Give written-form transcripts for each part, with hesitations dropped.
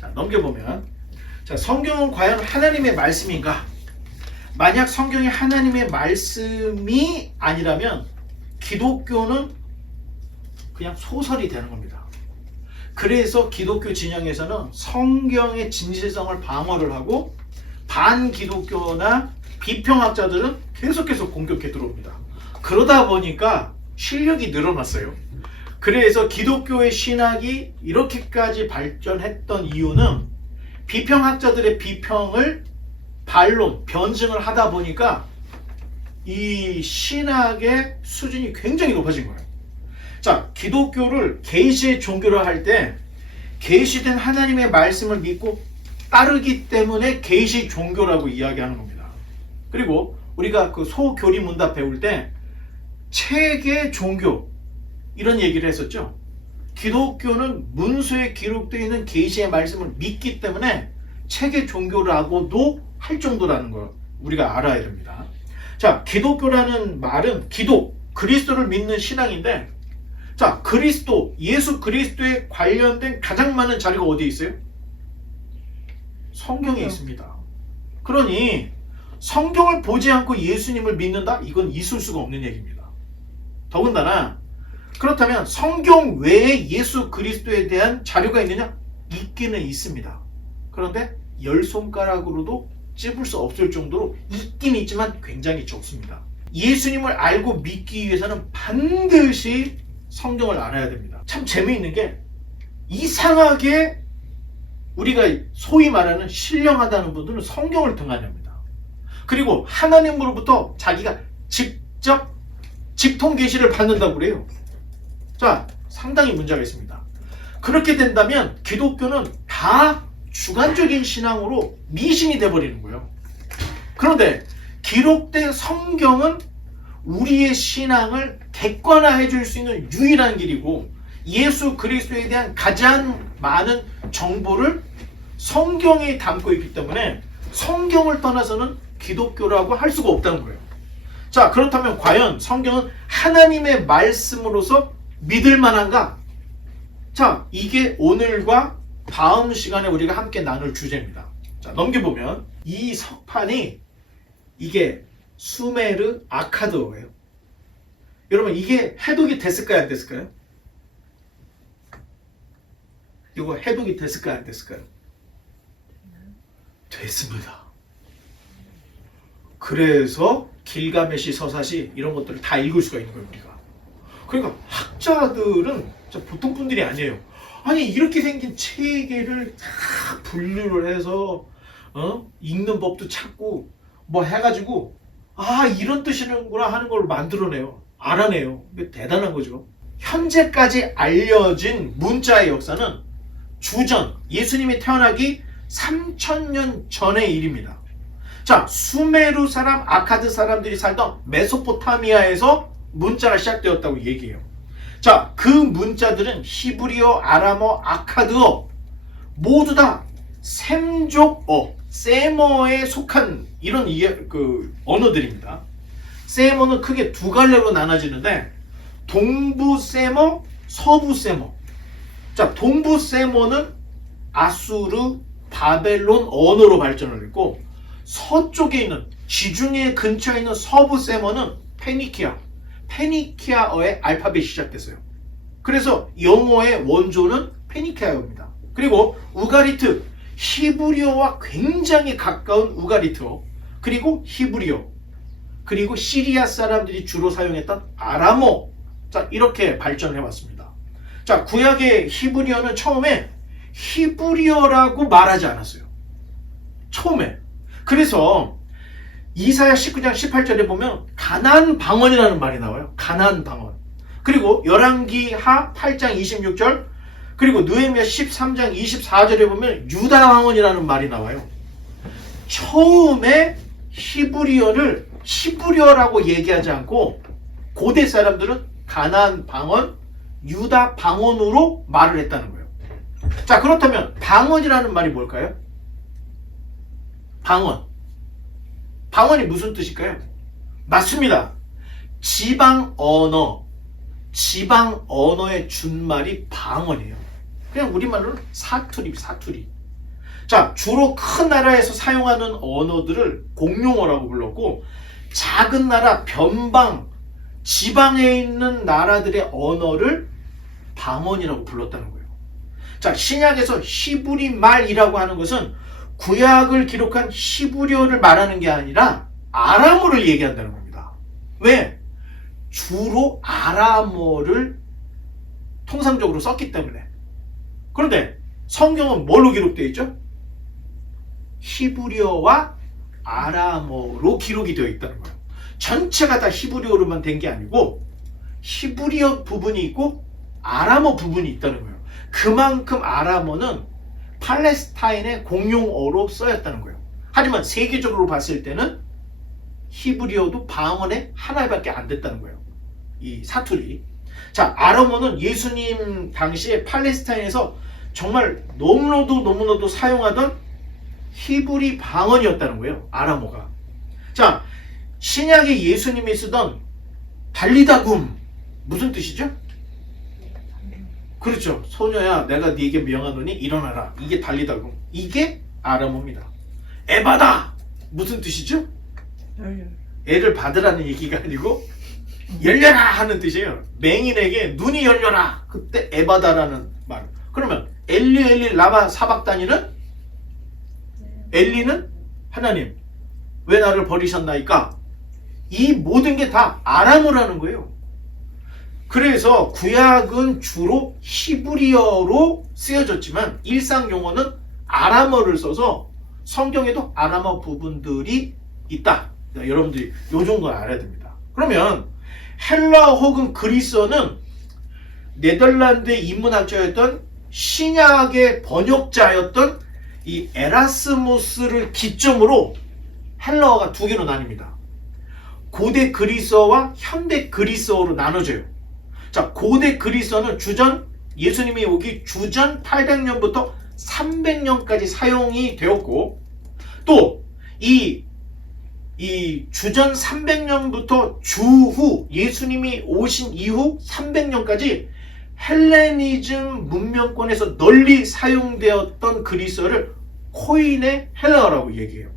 자, 넘겨보면, 자, 성경은 과연 하나님의 말씀인가? 만약 성경이 하나님의 말씀이 아니라면 기독교는 그냥 소설이 되는 겁니다. 그래서 기독교 진영에서는 성경의 진실성을 방어를 하고 반기독교나 비평학자들은 계속해서 공격해 들어옵니다. 그러다 보니까 실력이 늘어났어요. 그래서 기독교의 신학이 이렇게까지 발전했던 이유는 비평학자들의 비평을 반론, 변증을 하다 보니까 이 신학의 수준이 굉장히 높아진 거예요. 자, 기독교를 계시의 종교로 할 때 계시된 하나님의 말씀을 믿고 따르기 때문에 계시 종교라고 이야기하는 겁니다. 그리고 우리가 그 소교리문답 배울 때 체계 종교 이런 얘기를 했었죠. 기독교는 문서에 기록되어 있는 계시의 말씀을 믿기 때문에 체계 종교라고도 할 정도라는 걸 우리가 알아야 됩니다. 자, 기독교라는 말은 기독, 그리스도를 믿는 신앙인데, 자, 그리스도, 예수 그리스도에 관련된 가장 많은 자료가 어디에 있어요? 성경에 있습니다. 그러니 성경을 보지 않고 예수님을 믿는다? 이건 있을 수가 없는 얘기입니다. 더군다나 그렇다면 성경 외에 예수 그리스도에 대한 자료가 있느냐? 있기는 있습니다. 그런데 10손가락으로도 찝을 수 없을 정도로 있긴 있지만 굉장히 적습니다. 예수님을 알고 믿기 위해서는 반드시 성경을 알아야 됩니다. 참 재미있는 게 이상하게 우리가 소위 말하는 신령하다는 분들은 성경을 등한합니다. 그리고 하나님으로부터 자기가 직접 직통 계시를 받는다고 그래요. 자, 상당히 문제가 있습니다. 그렇게 된다면 기독교는 다 주관적인 신앙으로 미신이 돼버리는 거예요. 그런데 기록된 성경은 우리의 신앙을 객관화해 줄 수 있는 유일한 길이고 예수 그리스도에 대한 가장 많은 정보를 성경에 담고 있기 때문에 성경을 떠나서는 기독교라고 할 수가 없다는 거예요. 자, 그렇다면 과연 성경은 하나님의 말씀으로서 믿을 만한가? 자, 이게 오늘과 다음 시간에 우리가 함께 나눌 주제입니다. 자, 넘겨보면 이 석판이 이게 수메르 아카드어예요. 여러분, 이게 해독이 됐을까요? 안 됐을까요? 이거 해독이 됐을까요? 안 됐을까요? 됐습니다. 그래서 길가메시 서사시 이런 것들을 다 읽을 수가 있는 거예요, 우리가. 그러니까 학자들은 보통 분들이 아니에요. 아니, 이렇게 생긴 체계를 다 분류를 해서 읽는 법도 찾고 뭐 해가지고 이런 뜻이구나 하는 걸 만들어내요. 알아내요. 대단한 거죠. 현재까지 알려진 문자의 역사는 주전, 예수님이 태어나기 3000년 전의 일입니다. 자, 수메르 사람, 아카드 사람들이 살던 메소포타미아에서 문자가 시작되었다고 얘기해요. 자, 그 문자들은 히브리어, 아람어, 아카드어 모두 다 셈족어, 세머에 속한 이런 언어들입니다. 세머는 크게 두 갈래로 나눠지는데 동부 세머, 서부 세머. 자, 동부 세머는 아수르, 바벨론 언어로 발전을 했고 서쪽에 있는 지중해 근처에 있는 서부 세머는 페니키아어의 알파벳이 시작됐어요. 그래서 영어의 원조는 페니키아어입니다. 그리고 우가리트, 히브리어와 굉장히 가까운 우가리트어, 그리고 히브리어, 그리고 시리아 사람들이 주로 사용했던 아람어. 자, 이렇게 발전해 왔습니다. 자, 구약의 히브리어는 처음에 히브리어라고 말하지 않았어요. 처음에. 그래서 이사야 19장 18절에 보면 가나안 방언이라는 말이 나와요. 가나안 방언. 그리고 열왕기하 8장 26절, 그리고 느헤미야 13장 24절에 보면 유다 방언이라는 말이 나와요. 처음에 히브리어를 히브리어라고 얘기하지 않고 고대 사람들은 가나안 방언, 유다 방언으로 말을 했다는 거예요. 자, 그렇다면 방언이라는 말이 뭘까요? 방언. 방언이 무슨 뜻일까요? 맞습니다. 지방 언어의 준말이 방언이에요. 그냥 우리말로는 사투리. 자, 주로 큰 나라에서 사용하는 언어들을 공용어라고 불렀고, 작은 나라, 변방, 지방에 있는 나라들의 언어를 방언이라고 불렀다는 거예요. 자, 신약에서 히브리 말이라고 하는 것은 구약을 기록한 히브리어를 말하는 게 아니라 아람어를 얘기한다는 겁니다. 왜? 주로 아람어를 통상적으로 썼기 때문에. 그런데 성경은 뭘로 기록되어 있죠? 히브리어와 아람어로 기록이 되어 있다는 거예요. 전체가 다 히브리어로만 된 게 아니고 히브리어 부분이 있고 아람어 부분이 있다는 거예요. 그만큼 아람어는 팔레스타인의 공용어로 쓰였다는 거예요. 하지만 세계적으로 봤을 때는 히브리어도 방언의 하나밖에 안 됐다는 거예요. 이 사투리. 자, 아람어는 예수님 당시에 팔레스타인에서 정말 너무나도 사용하던 히브리 방언이었다는 거예요. 아람어가. 자, 신약에 예수님이 쓰던 달리다굼 무슨 뜻이죠? 그렇죠. 소녀야 내가 네게 명하노니 일어나라. 이게 달리다굼. 이게 아람어입니다. 에바다 무슨 뜻이죠? 애를 받으라는 얘기가 아니고 열려라 하는 뜻이에요. 맹인에게 눈이 열려라. 그때 에바다라는 말. 그러면 엘리 엘리 라마 사박다니는 엘리는 하나님 왜 나를 버리셨나이까? 이 모든 게 다 아람어라는 거예요. 그래서 구약은 주로 히브리어로 쓰여졌지만 일상 용어는 아람어를 써서 성경에도 아람어 부분들이 있다. 여러분들이 요 정도 알아야 됩니다. 그러면 헬라어 혹은 그리스어는 네덜란드의 인문학자였던 신약의 번역자였던 이 에라스무스를 기점으로 헬라어가 두 개로 나뉩니다. 고대 그리스어와 현대 그리스어로 나눠져요. 자, 고대 그리스어는 예수님이 오기 주전 800년부터 300년까지 사용이 되었고, 또 이 주전 300년부터 주후 예수님이 오신 이후 300년까지 헬레니즘 문명권에서 널리 사용되었던 그리스어를 코인의 헬라어라고 얘기해요.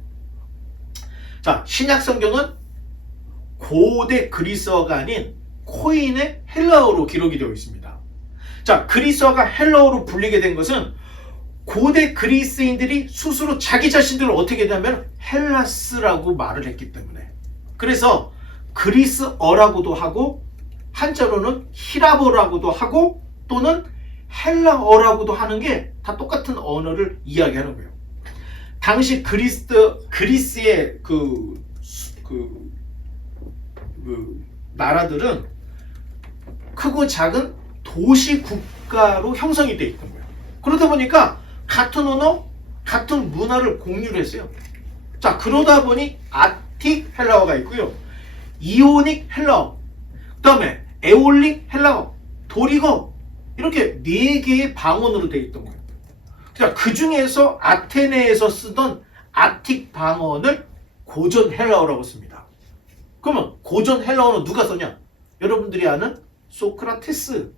자, 신약 성경은 고대 그리스어가 아닌 코인의 헬라어로 기록이 되어 있습니다. 자, 그리스어가 헬라어로 불리게 된 것은 고대 그리스인들이 스스로 자기 자신들을 어떻게 했냐면 헬라스라고 말을 했기 때문에. 그래서 그리스어라고도 하고 한자로는 히라보라고도 하고 또는 헬라어라고도 하는 게 다 똑같은 언어를 이야기하는 거예요. 당시 그리스의 나라들은 크고 작은 도시 국가로 형성이 되어 있던 거예요. 그러다 보니까 같은 언어, 같은 문화를 공유를 했어요. 자, 그러다 보니 아틱 헬라어가 있고요. 이오닉 헬라어, 그 다음에 에올릭 헬라어, 도리거, 이렇게 4개의 방언으로 되어 있던 거예요. 자, 그 중에서 아테네에서 쓰던 아틱 방언을 고전 헬라어라고 씁니다. 그러면 고전 헬라어는 누가 썼냐? 여러분들이 아는 소크라테스,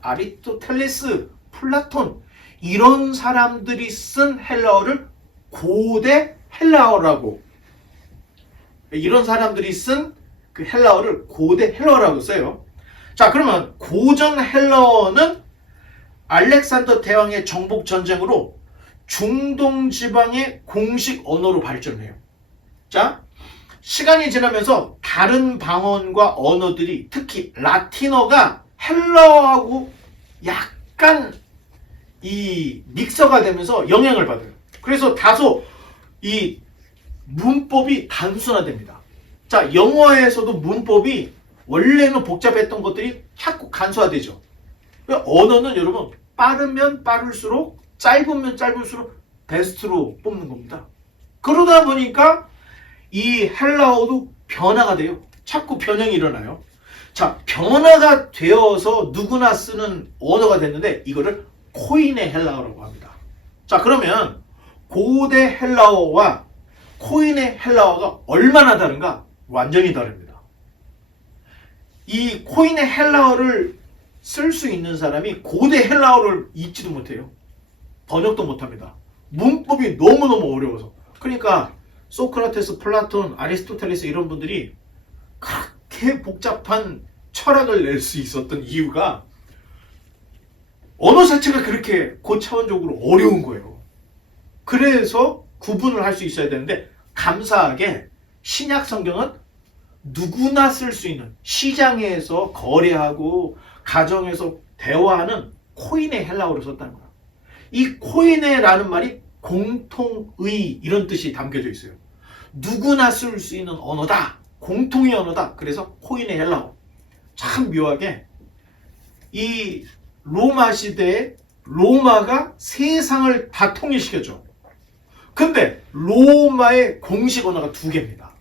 아리스토텔레스, 플라톤, 이런 사람들이 쓴 헬라어를 고대 헬라어라고, 이런 사람들이 쓴 그 헬라어를 고대 헬라어라고 써요. 자, 그러면 고전 헬라어는 알렉산더 대왕의 정복 전쟁으로 중동 지방의 공식 언어로 발전해요. 자, 시간이 지나면서 다른 방언과 언어들이, 특히 라틴어가 헬라어하고 약간 이 믹서가 되면서 영향을 받아요. 그래서 다소 이 문법이 단순화됩니다. 자, 영어에서도 문법이 원래는 복잡했던 것들이 자꾸 간소화되죠. 언어는 여러분 빠르면 빠를수록, 짧으면 짧을수록 베스트로 뽑는 겁니다. 그러다 보니까 이 헬라어도 변화가 돼요. 자꾸 변형이 일어나요. 자, 변화가 되어서 누구나 쓰는 언어가 됐는데 이거를 코인의 헬라어라고 합니다. 자, 그러면 고대 헬라어와 코인의 헬라어가 얼마나 다른가? 완전히 다릅니다. 이 코인의 헬라어를 쓸 수 있는 사람이 고대 헬라어를 읽지도 못해요. 번역도 못합니다. 문법이 너무너무 어려워서. 그러니까 소크라테스, 플라톤, 아리스토텔레스 이런 분들이 그렇게 복잡한 철학을 낼 수 있었던 이유가 언어 자체가 그렇게 고차원적으로 어려운 거예요. 그래서 구분을 할 수 있어야 되는데 감사하게 신약 성경은 누구나 쓸 수 있는, 시장에서 거래하고 가정에서 대화하는 코이네 헬라어를 썼다는 거야. 이 코이네라는 말이 공통의 이런 뜻이 담겨져 있어요. 누구나 쓸 수 있는 언어다. 공통의 언어다. 그래서 코이네 헬라어. 참 묘하게 이 로마 시대에 로마가 세상을 다 통일시켜줘. 근데 로마의 공식 언어가 두 개입니다.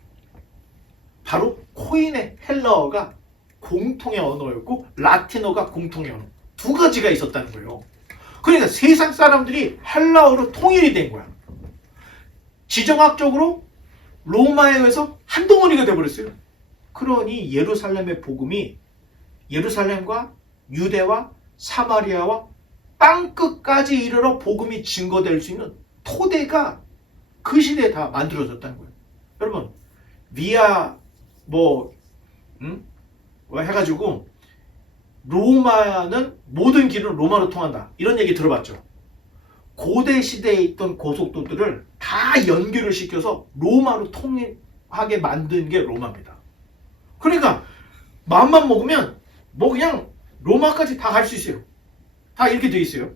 바로 코인의 헬라어가 공통의 언어였고 라틴어가 공통의 언어. 두 가지가 있었다는 거예요. 그러니까 세상 사람들이 헬라어로 통일이 된 거야. 지정학적으로 로마에 의해서 한 덩어리가 돼버렸어요. 그러니 예루살렘의 복음이 예루살렘과 유대와 사마리아와 땅끝까지 이르러 복음이 증거될 수 있는 토대가 그 시대에 다 만들어졌다는 거예요. 여러분 위아 해가지고 로마는 모든 길은 로마로 통한다 이런 얘기 들어봤죠. 고대 시대에 있던 고속도들을 다 연결을 시켜서 로마로 통일하게 만든 게 로마입니다. 그러니까 마음만 먹으면 그냥 로마까지 다 갈 수 있어요. 다 이렇게 돼 있어요.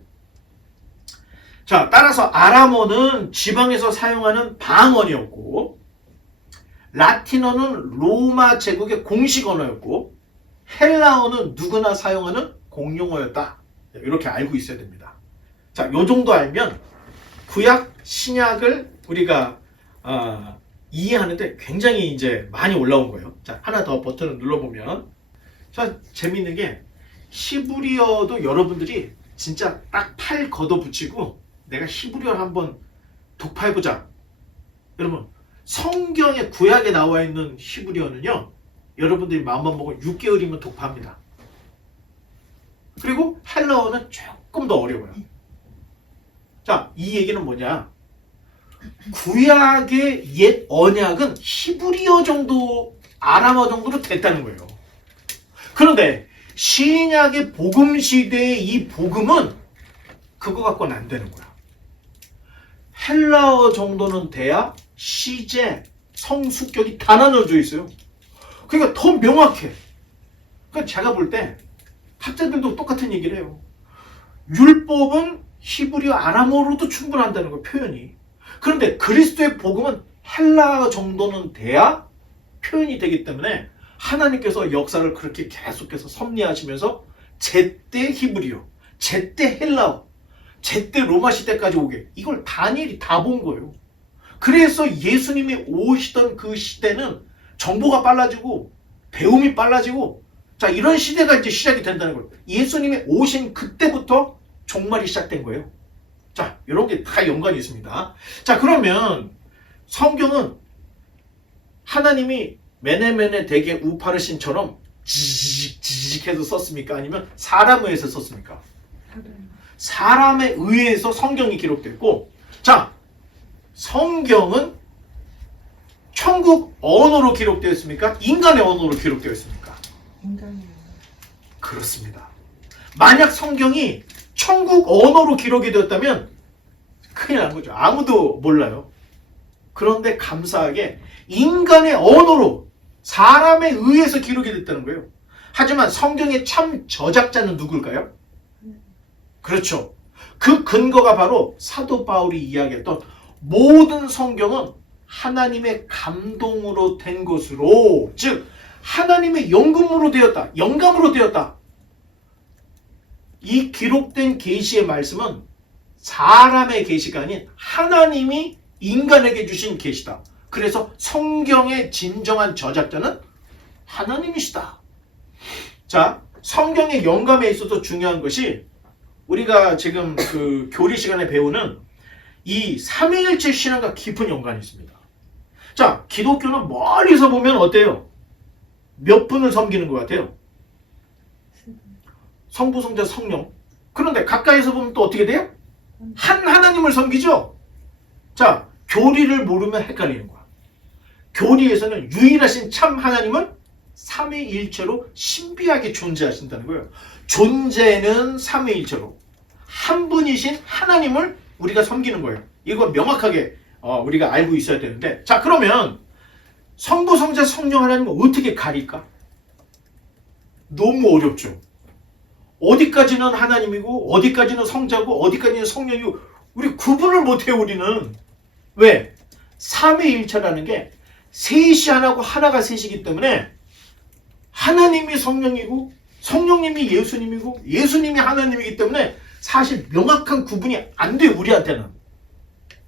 자, 따라서 아람어는 지방에서 사용하는 방언이었고 라틴어는 로마 제국의 공식 언어였고 헬라어는 누구나 사용하는 공용어였다. 이렇게 알고 있어야 됩니다. 자, 요 정도 알면 구약, 신약을 우리가 이해하는데 굉장히 이제 많이 올라온 거예요. 자, 하나 더 버튼을 눌러보면 자, 재밌는 게 히브리어도 여러분들이 진짜 딱 팔 걷어붙이고 내가 히브리어를 한번 독파해보자. 여러분 성경의 구약에 나와 있는 히브리어는요 여러분들이 마음만 먹으면 6개월이면 독파합니다. 그리고 헬라어는 조금 더 어려워요. 자, 이 얘기는 뭐냐? 구약의 옛 언약은 히브리어 정도, 아람어 정도로 됐다는 거예요. 그런데 신약의 복음 시대의 이 복음은 그거 갖고는 안 되는 거야. 헬라어 정도는 돼야 시제, 성수격이 다 나눠져 있어요. 그러니까 더 명확해. 그러니까 제가 볼 때 학자들도 똑같은 얘기를 해요. 율법은 히브리어 아람어로도 충분한다는 거예요, 표현이. 그런데 그리스도의 복음은 헬라어 정도는 돼야 표현이 되기 때문에 하나님께서 역사를 그렇게 계속해서 섭리하시면서 제때 히브리어, 제때 헬라어, 제때 로마 시대까지 오게 이걸 다니엘이 다 본 거예요. 그래서 예수님이 오시던 그 시대는 정보가 빨라지고 배움이 빨라지고 자 이런 시대가 이제 시작이 된다는 거예요. 예수님이 오신 그때부터 종말이 시작된 거예요. 자, 이런 게 다 연관이 있습니다. 자, 그러면 성경은 하나님이 메네메네 대게 우파르신처럼 지직지직해서 썼습니까? 아니면 사람에 의해서 썼습니까? 사람에 의해서 성경이 기록됐고 자, 성경은 천국 언어로 기록되어 있습니까? 인간의 언어로 기록되어 있습니까? 인간이에요. 그렇습니다. 만약 성경이 천국 언어로 기록이 되었다면 큰일 난 거죠. 아무도 몰라요. 그런데 감사하게 인간의 언어로 사람에 의해서 기록이 됐다는 거예요. 하지만 성경의 참 저작자는 누굴까요? 그렇죠. 그 근거가 바로 사도 바울이 이야기했던 모든 성경은 하나님의 감동으로 된 것으로, 즉 하나님의 영감으로 되었다. 영감으로 되었다. 이 기록된 계시의 말씀은 사람의 계시가 아닌 하나님이 인간에게 주신 계시다. 그래서 성경의 진정한 저작자는 하나님이시다. 자, 성경의 영감에 있어서 중요한 것이 우리가 지금 그 교리 시간에 배우는 이 삼위일체 신앙과 깊은 연관이 있습니다. 자, 기독교는 멀리서 보면 어때요? 몇 분을 섬기는 것 같아요? 성부, 성자, 성령. 그런데 가까이서 보면 또 어떻게 돼요? 한 하나님을 섬기죠? 자, 교리를 모르면 헷갈리는 거야. 교리에서는 유일하신 참 하나님은 삼위일체로 신비하게 존재하신다는 거예요. 존재는 삼위일체로 한 분이신 하나님을 우리가 섬기는 거예요. 이거 명확하게 우리가 알고 있어야 되는데, 자, 그러면 성부, 성자, 성령 하나님은 어떻게 가릴까? 너무 어렵죠. 어디까지는 하나님이고 어디까지는 성자고 어디까지는 성령이고 우리 구분을 못해요. 우리는. 왜? 삼위일체라는 게 셋이 하나고 하나가 셋이기 때문에 하나님이 성령이고 성령님이 예수님이고 예수님이 하나님이기 때문에 사실 명확한 구분이 안 돼요. 우리한테는.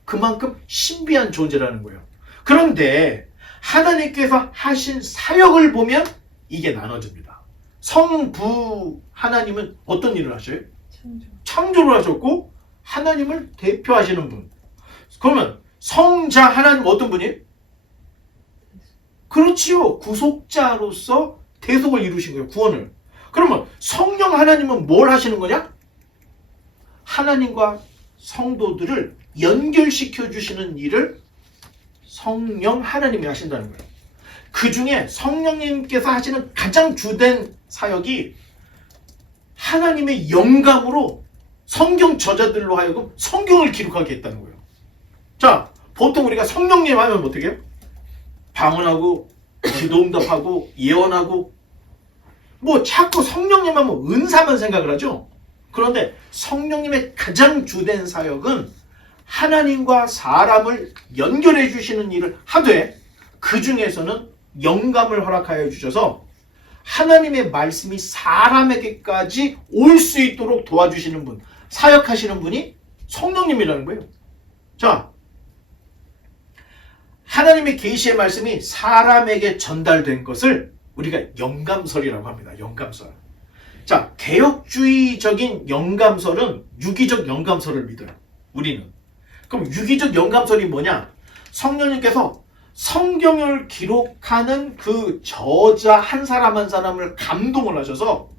그만큼 신비한 존재라는 거예요. 그런데 하나님께서 하신 사역을 보면 이게 나눠집니다. 성부 하나님은 어떤 일을 하셔요? 창조를 하셨고 하나님을 대표하시는 분. 그러면 성자 하나님 어떤 분이에요? 그렇지요. 구속자로서 대속을 이루신 거예요. 구원을. 그러면 성령 하나님은 뭘 하시는 거냐? 하나님과 성도들을 연결시켜 주시는 일을 성령 하나님이 하신다는 거예요. 그 중에 성령님께서 하시는 가장 주된 사역이 하나님의 영감으로 성경 저자들로 하여금 성경을 기록하게 했다는 거예요. 자, 보통 우리가 성령님 하면 어떻게 해요? 방언하고 기도응답하고 예언하고 뭐 자꾸 성령님 하면 은사만 생각을 하죠. 그런데 성령님의 가장 주된 사역은 하나님과 사람을 연결해 주시는 일을 하되 그 중에서는 영감을 허락하여 주셔서 하나님의 말씀이 사람에게까지 올 수 있도록 도와주시는 분, 사역하시는 분이 성령님이라는 거예요. 자, 하나님의 계시의 말씀이 사람에게 전달된 것을 우리가 영감설이라고 합니다. 영감설. 자, 개혁주의적인 영감설은 유기적 영감설을 믿어요. 우리는. 그럼 유기적 영감설이 뭐냐? 성령님께서 성경을 기록하는 그 저자 한 사람 한 사람을 감동을 하셔서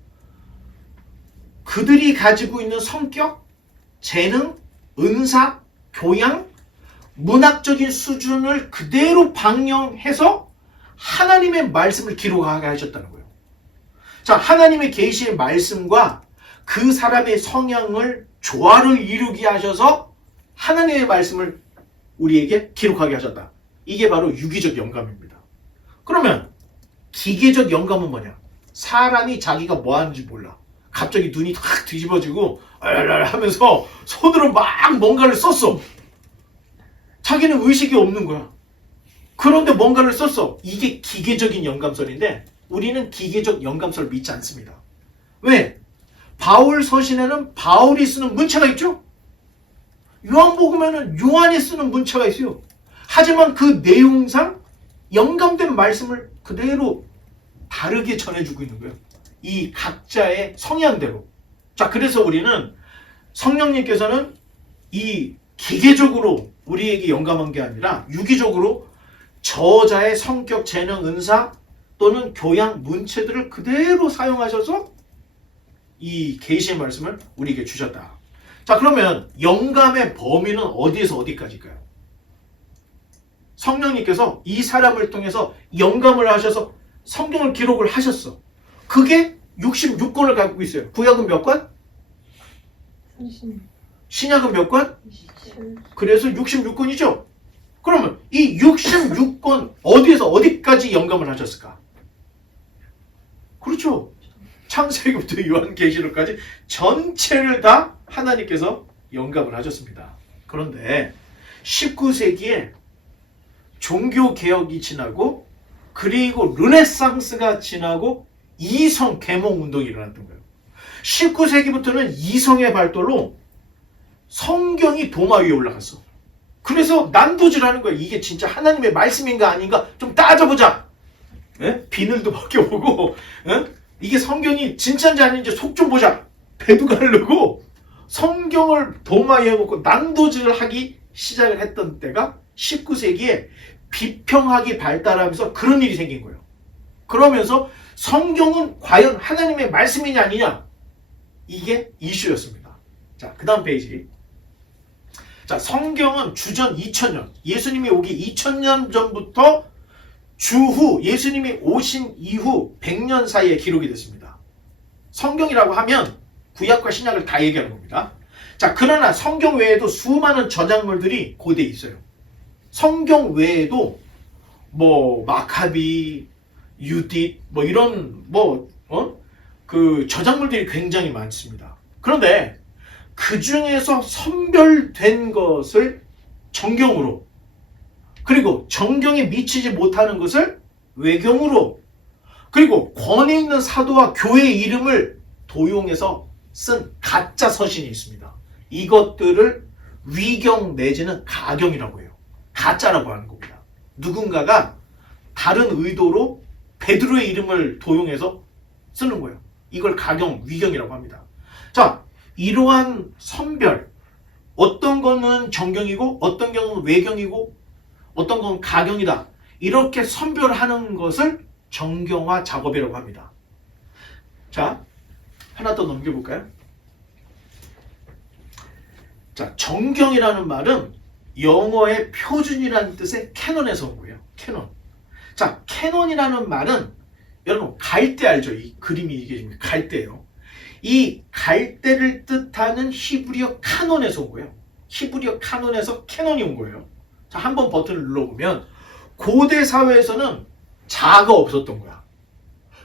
그들이 가지고 있는 성격, 재능, 은사, 교양, 문학적인 수준을 그대로 방영해서 하나님의 말씀을 기록하게 하셨다는 거예요. 자, 하나님의 계시의 말씀과 그 사람의 성향을 조화를 이루게 하셔서 하나님의 말씀을 우리에게 기록하게 하셨다. 이게 바로 유기적 영감입니다. 그러면 기계적 영감은 뭐냐? 사람이 자기가 뭐 하는지 몰라. 갑자기 눈이 탁 뒤집어지고 하면서 손으로 막 뭔가를 썼어. 자기는 의식이 없는 거야. 그런데 뭔가를 썼어. 이게 기계적인 영감설인데 우리는 기계적 영감설을 믿지 않습니다. 왜? 바울 서신에는 바울이 쓰는 문체가 있죠? 요한복음에는 요한이 쓰는 문체가 있어요. 하지만 그 내용상 영감된 말씀을 그대로 다르게 전해주고 있는 거예요. 이 각자의 성향대로. 자, 그래서 우리는 성령님께서는 이 기계적으로 우리에게 영감한 게 아니라 유기적으로 저자의 성격, 재능, 은사 또는 교양, 문체들을 그대로 사용하셔서 이 계시의 말씀을 우리에게 주셨다. 자, 그러면 영감의 범위는 어디에서 어디까지일까요? 성령님께서 이 사람을 통해서 영감을 하셔서 성경을 기록을 하셨어. 그게 66권을 갖고 있어요. 구약은 몇 권? 30. 신약은 몇 권? 27. 그래서 66권이죠. 그러면 이 66권 어디에서 어디까지 영감을 하셨을까? 그렇죠. 창세기부터 요한계시록까지 전체를 다 하나님께서 영감을 하셨습니다. 그런데 19세기에 종교개혁이 지나고 그리고 르네상스가 지나고 이성 계몽 운동이 일어났던 거예요. 19세기부터는 이성의 발달로 성경이 도마 위에 올라갔어. 그래서 난도질하는 거예요. 이게 진짜 하나님의 말씀인가 아닌가 좀 따져보자. 예? 비늘도 벗겨보고 이게 성경이 진짜인지 아닌지 속 좀 보자. 배도 가르고 성경을 도마 위에 놓고 난도질을 하기 시작을 했던 때가 19세기에 비평학이 발달하면서 그런 일이 생긴 거예요. 그러면서 성경은 과연 하나님의 말씀이냐 아니냐 이게 이슈였습니다. 자, 그 다음 페이지. 자, 성경은 주전 2000년, 예수님이 오기 2000년 전부터 주후 예수님이 오신 이후 100년 사이에 기록이 됐습니다. 성경이라고 하면 구약과 신약을 다 얘기하는 겁니다. 자, 그러나 성경 외에도 수많은 저작물들이 고대에 있어요. 성경 외에도 뭐 마카비, 유딧 뭐 이런 그 저작물들이 굉장히 많습니다. 그런데 그 중에서 선별된 것을 정경으로, 그리고 정경에 미치지 못하는 것을 외경으로, 그리고 권위 있는 사도와 교회의 이름을 도용해서 쓴 가짜 서신이 있습니다. 이것들을 위경 내지는 가경이라고 해요. 가짜라고 하는 겁니다. 누군가가 다른 의도로 베드로의 이름을 도용해서 쓰는 거예요. 이걸 가경, 위경이라고 합니다. 자, 이러한 선별, 어떤 거는 정경이고 어떤 경우는 외경이고 어떤 건 가경이다, 이렇게 선별하는 것을 정경화 작업이라고 합니다. 자, 하나 더 넘겨볼까요? 자, 정경이라는 말은 영어의 표준이라는 뜻의 캐논에서 온 거예요. 캐논. 자, 캐논이라는 말은 여러분 갈대 알죠? 이 그림이 이게 갈대예요. 이 갈대를 뜻하는 히브리어 카논에서 온 거예요. 히브리어 카논에서 캐논이 온 거예요. 자, 한번 버튼을 눌러보면 고대 사회에서는 자가 없었던 거야.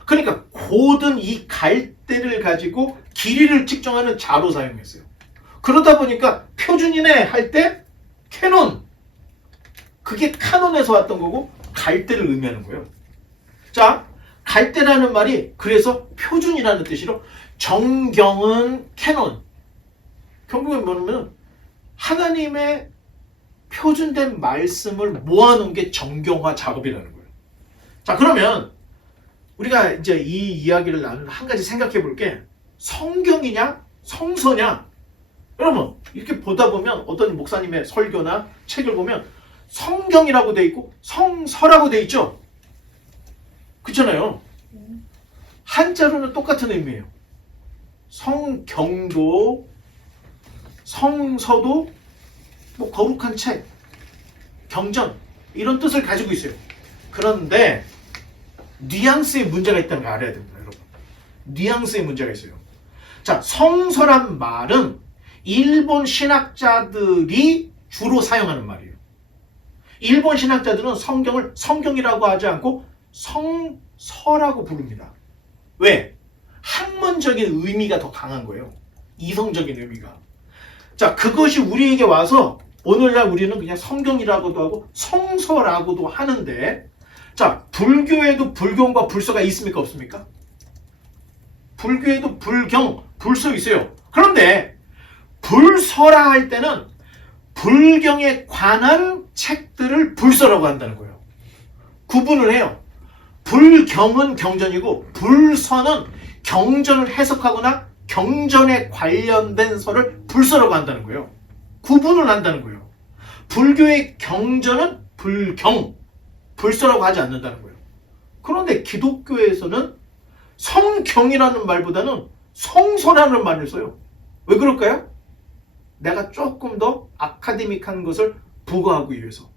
그러니까 고든 이 갈대를 가지고 길이를 측정하는 자로 사용했어요. 그러다 보니까 표준이네 할 때 캐논, 그게 카논에서 왔던 거고 갈대를 의미하는 거예요. 자, 갈대라는 말이 그래서 표준이라는 뜻이로 정경은 캐논. 결국엔 뭐냐면 하나님의 표준된 말씀을 모아놓은 게 정경화 작업이라는 거예요. 자, 그러면 우리가 이제 이 이야기를 나누는 한 가지 생각해 볼 게, 성경이냐 성서냐. 여러분 이렇게 보다 보면 어떤 목사님의 설교나 책을 보면 성경이라고 돼 있고 성서라고 돼 있죠. 그렇잖아요. 한자로는 똑같은 의미예요. 성경도 성서도 뭐 거룩한 책, 경전 이런 뜻을 가지고 있어요. 그런데 뉘앙스의 문제가 있다는 걸 알아야 됩니다, 여러분. 뉘앙스의 문제가 있어요. 자, 성서란 말은 일본 신학자들이 주로 사용하는 말이에요. 일본 신학자들은 성경을 성경이라고 하지 않고 성서라고 부릅니다. 왜? 학문적인 의미가 더 강한 거예요. 이성적인 의미가. 자, 그것이 우리에게 와서 오늘날 우리는 그냥 성경이라고도 하고 성서라고도 하는데, 자, 불교에도 불경과 불서가 있습니까? 없습니까? 불교에도 불경, 불서 있어요. 그런데 불서라 할 때는 불경에 관한 책들을 불서라고 한다는 거예요. 구분을 해요. 불경은 경전이고 불서는 경전을 해석하거나 경전에 관련된 서를 불서라고 한다는 거예요. 구분을 한다는 거예요. 불교의 경전은 불경, 불서라고 하지 않는다는 거예요. 그런데 기독교에서는 성경이라는 말보다는 성서라는 말을 써요. 왜 그럴까요? 내가 조금 더 아카데믹한 것을 부과하기 위해서,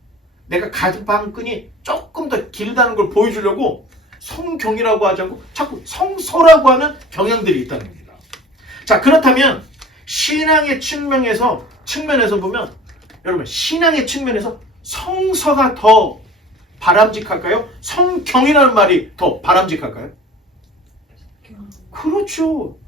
내가 가방끈이 조금 더 길다는 걸 보여주려고 성경이라고 하지 않고 자꾸 성서라고 하는 경향들이 있다는 겁니다. 자, 그렇다면 신앙의 측면에서 보면, 여러분 신앙의 측면에서 성서가 더 바람직할까요? 성경이라는 말이 더 바람직할까요? 그렇죠.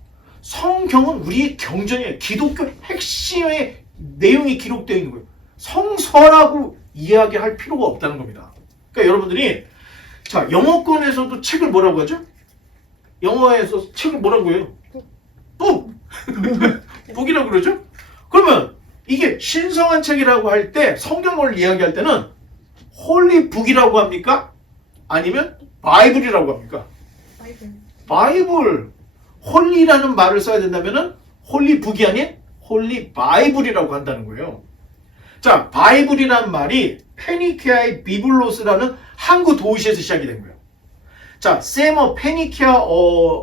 성경은 우리의 경전이에요. 기독교 핵심의 내용이 기록되어 있는 거예요. 성서라고 이야기할 필요가 없다는 겁니다. 그러니까 여러분들이, 자, 영어권에서도 책을 뭐라고 하죠? 영어에서 책을 뭐라고 해요? 북! 북이라고 그러죠? 그러면 이게 신성한 책이라고 할 때, 성경을 이야기할 때는 홀리 북이라고 합니까? 아니면 바이블이라고 합니까? 바이블. 홀리라는 말을 써야 된다면은 홀리 북이 아닌 홀리 바이블이라고 한다는 거예요. 자, 바이블이라는 말이 페니키아의 비블로스라는 항구 도시에서 시작이 된 거예요. 자, 세머 페니키아어에서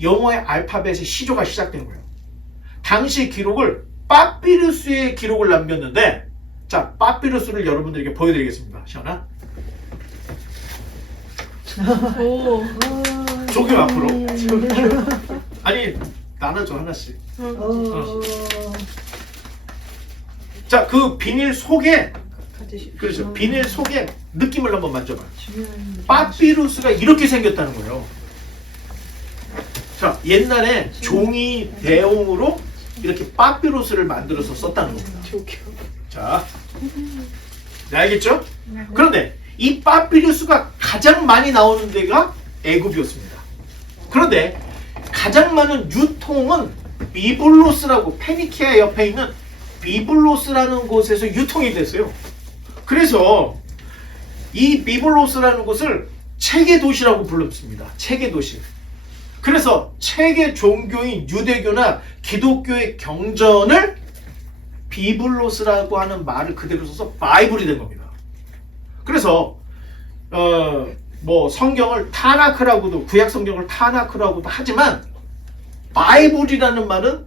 영어의 알파벳의 시조가 시작된 거예요. 당시 기록을 빠피루스의 기록을 남겼는데, 자, 빠피루스를 여러분들에게 보여드리겠습니다. 시원아. 오. 조금 앞으로. 아니, 나눠줘 하나씩. 자, 그 비닐 속에, 그렇죠. 비닐 속에 느낌을 한번 만져봐. 빠피루스가 이렇게 생겼다는 거예요. 자, 옛날에 종이 대용으로 이렇게 빠피루스를 만들어서 썼다는 겁니다. 자, 네, 알겠죠? 그런데 이 빠피루스가 가장 많이 나오는 데가 애굽이었습니다. 그런데 가장 많은 유통은 비블로스라고, 페니키아 옆에 있는 비블로스라는 곳에서 유통이 됐어요. 그래서 이 비블로스라는 곳을 체계 도시라고 불렀습니다. 체계 도시. 그래서 체계 종교인 유대교나 기독교의 경전을 비블로스라고 하는 말을 그대로 써서 바이블이 된 겁니다. 그래서 뭐 성경을 타나크라고도, 구약 성경을 타나크라고도 하지만 바이블이라는 말은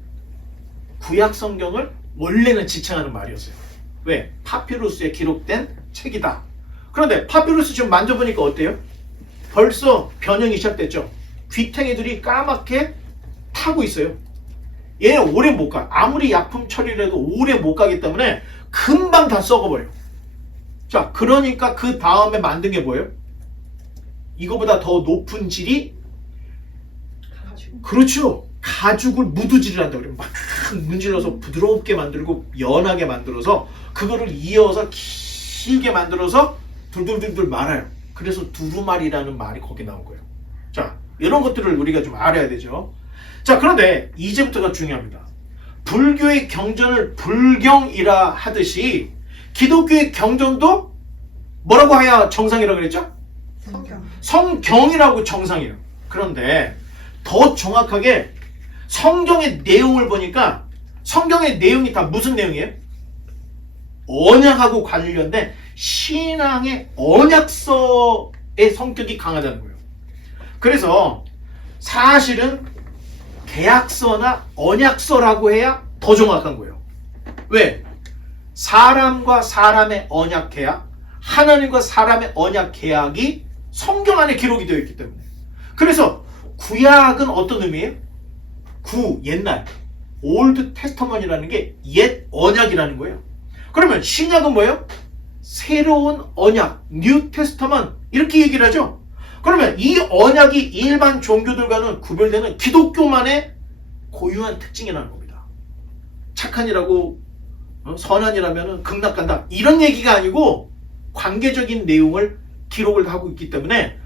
구약 성경을 원래는 지칭하는 말이었어요. 왜? 파피루스에 기록된 책이다. 그런데 파피루스 지금 만져보니까 어때요? 벌써 변형이 시작됐죠. 귀탱이들이 까맣게 타고 있어요. 얘는 오래 못 가. 아무리 약품 처리를 해도 오래 못 가기 때문에 금방 다 썩어버려요. 자, 그러니까 그 다음에 만든 게 뭐예요? 이거보다 더 높은 질이, 그렇죠. 가죽을 무드질을 한다고 그래요. 막 문질러서 부드럽게 만들고 연하게 만들어서 그거를 이어서 길게 만들어서 둘둘둘둘 말아요. 그래서 두루마리라는 말이 거기 나온 거예요. 자, 이런 것들을 우리가 좀 알아야 되죠. 자, 그런데 이제부터가 중요합니다. 불교의 경전을 불경이라 하듯이 기독교의 경전도 뭐라고 해야 정상이라고 그랬죠? 성경이라고 정상이에요. 그런데 더 정확하게 성경의 내용을 보니까 성경의 내용이 다 무슨 내용이에요? 언약하고 관련된 신앙의 언약서의 성격이 강하다는 거예요. 그래서 사실은 계약서나 언약서라고 해야 더 정확한 거예요. 왜? 사람과 사람의 언약 계약, 하나님과 사람의 언약 계약이 성경 안에 기록이 되어 있기 때문에. 그래서 구약은 어떤 의미예요? 옛날. 올드 테스터먼이라는 게 옛 언약이라는 거예요. 그러면 신약은 뭐예요? 새로운 언약, 뉴 테스터먼, 이렇게 얘기를 하죠. 그러면 이 언약이 일반 종교들과는 구별되는 기독교만의 고유한 특징이라는 겁니다. 착한이라고 선한이라면 극락간다, 이런 얘기가 아니고 관계적인 내용을 기록을 하고 있기 때문에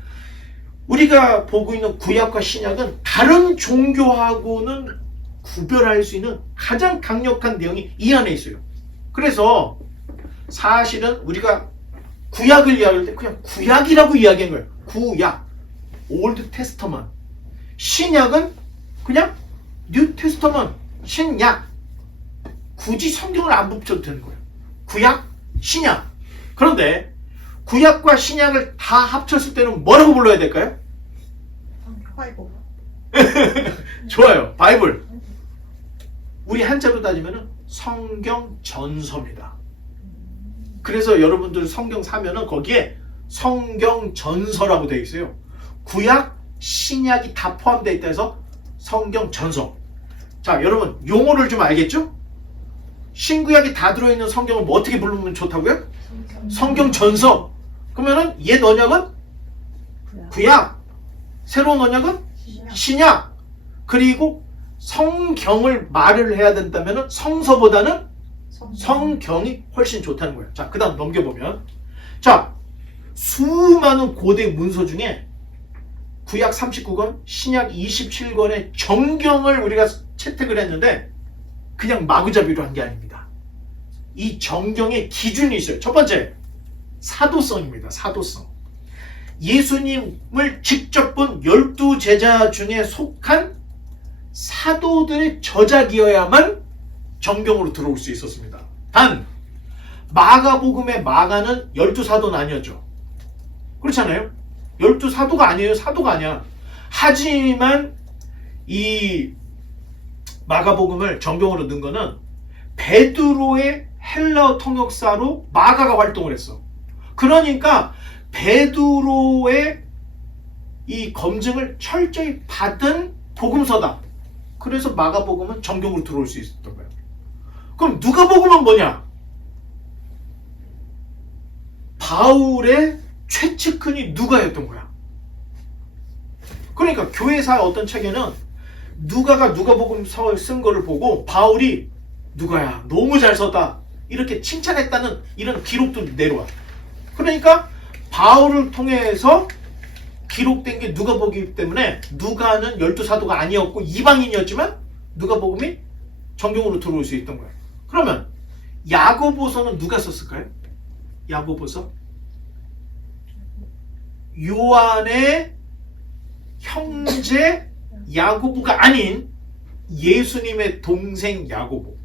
우리가 보고 있는 구약과 신약은 다른 종교하고는 구별할 수 있는 가장 강력한 내용이 이 안에 있어요. 그래서 사실은 우리가 구약을 이야기할 때 그냥 구약이라고 이야기한 거예요. 구약, 올드 테스터먼. 신약은 그냥 뉴 테스터먼, 신약. 굳이 성경을 안 붙여도 되는 거예요. 구약, 신약. 그런데 구약과 신약을 다 합쳤을 때는 뭐라고 불러야 될까요? 바이블. 좋아요. 바이블. 우리 한자로 따지면 성경 전서입니다. 그래서 여러분들 성경 사면은 거기에 성경 전서라고 되어 있어요. 구약, 신약이 다 포함되어 있다 해서 성경 전서. 자, 여러분 용어를 좀 알겠죠? 신구약이 다 들어있는 성경을 뭐 어떻게 부르면 좋다고요? 성경 전서. 그러면은 옛 언약은 구약, 새로운 언약은 신약. 그리고 성경을 말을 해야 된다면 성서보다는 성경이 훨씬 좋다는 거예요. 자, 그 다음 넘겨보면, 자, 수많은 고대 문서 중에 구약 39권, 신약 27권의 정경을 우리가 채택을 했는데 그냥 마구잡이로 한 게 아닙니다. 이 정경의 기준이 있어요. 첫 번째, 사도성입니다. 사도성. 예수님을 직접 본 12제자 중에 속한 사도들의 저작이어야만 정경으로 들어올 수 있었습니다. 단 마가복음의 마가는 12사도는 아니었죠. 그렇잖아요. 12사도가 아니에요. 사도가 아니야. 하지만 이 마가복음을 정경으로 넣은 거는 베드로의 헬라어 통역사로 마가가 활동을 했어. 그러니까 베드로의 이 검증을 철저히 받은 복음서다. 그래서 마가복음은 정경으로 들어올 수 있었던 거예요. 그럼 누가복음은 뭐냐? 바울의 최측근이 누가였던 거야. 그러니까 교회사 어떤 책에는 누가가 누가복음서를 쓴 거를 보고 바울이 누가야 너무 잘 썼다 이렇게 칭찬했다는 이런 기록도 내려와. 그러니까 바울을 통해서 기록된 게 누가복음이기 때문에 누가는 12사도가 아니었고 이방인이었지만 누가복음이 정경으로 들어올 수 있던 거예요. 그러면 야고보서는 누가 썼을까요? 야고보서? 요한의 형제 야고보가 아닌 예수님의 동생 야고보.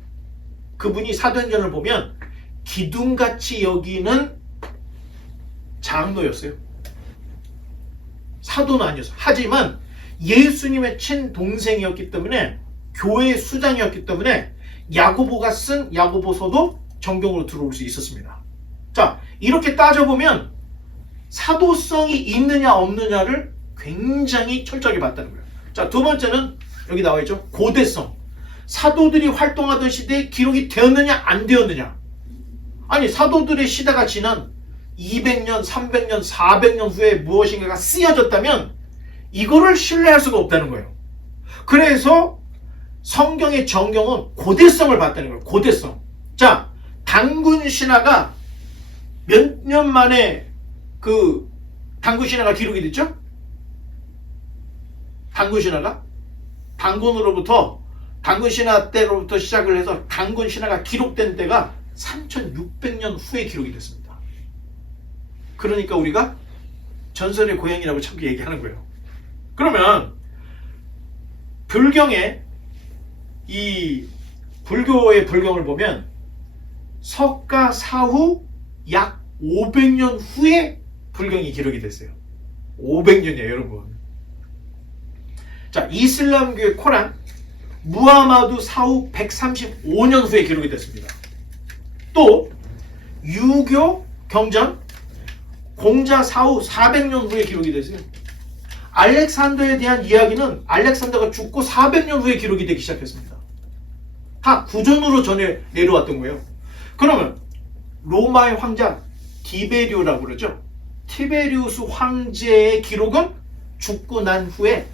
그분이 사도행전을 보면 기둥같이 여기는 장로였어요. 사도는 아니었어요. 하지만 예수님의 친동생이었기 때문에 교회의 수장이었기 때문에 야고보가 쓴 야고보서도 정경으로 들어올 수 있었습니다. 자, 이렇게 따져보면 사도성이 있느냐 없느냐를 굉장히 철저하게 봤다는 거예요. 자, 두 번째는 여기 나와 있죠. 고대성. 사도들이 활동하던 시대에 기록이 되었느냐 안 되었느냐. 아니 사도들의 시대가 지난 200년, 300년, 400년 후에 무엇인가가 쓰여졌다면 이거를 신뢰할 수가 없다는 거예요. 그래서 성경의 정경은 고대성을 봤다는 거예요. 고대성. 자, 단군 신화가 몇 년 만에 그 단군 신화가 기록이 됐죠? 단군 신화가 단군 신화 때로부터 시작을 해서 단군 신화가 기록된 때가 3600년 후에 기록이 됐습니다. 그러니까 우리가 전설의 고향이라고 자꾸 얘기하는 거예요. 그러면 불경에 이 불교의 불경을 보면 석가 사후 약 500년 후에 불경이 기록이 됐어요. 500년이에요, 여러분. 자, 이슬람교의 코란 무하마드 사후 135년 후에 기록이 됐습니다. 또 유교 경전 공자 사후 400년 후에 기록이 됐어요. 알렉산더에 대한 이야기는 알렉산더가 죽고 400년 후에 기록이 되기 시작했습니다. 다 구전으로 전해 내려왔던 거예요. 그러면 로마의 황자 디베리오라고 그러죠. 티베리우스 황제의 기록은 죽고 난 후에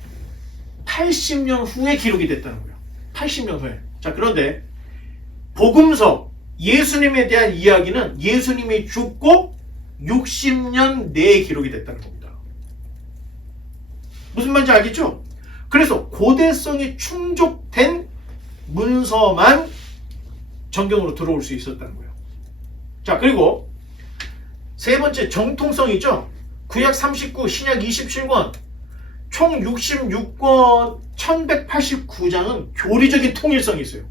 80년 후에 기록이 됐다는 거예요. 80년 후에. 자, 그런데 복음서 예수님에 대한 이야기는 예수님이 죽고 60년 내에 기록이 됐다는 겁니다. 무슨 말인지 알겠죠? 그래서 고대성이 충족된 문서만 정경으로 들어올 수 있었다는 거예요. 자, 그리고 세 번째 정통성이죠. 구약 39, 신약 27권, 총 66권 1189장은 교리적인 통일성이 있어요.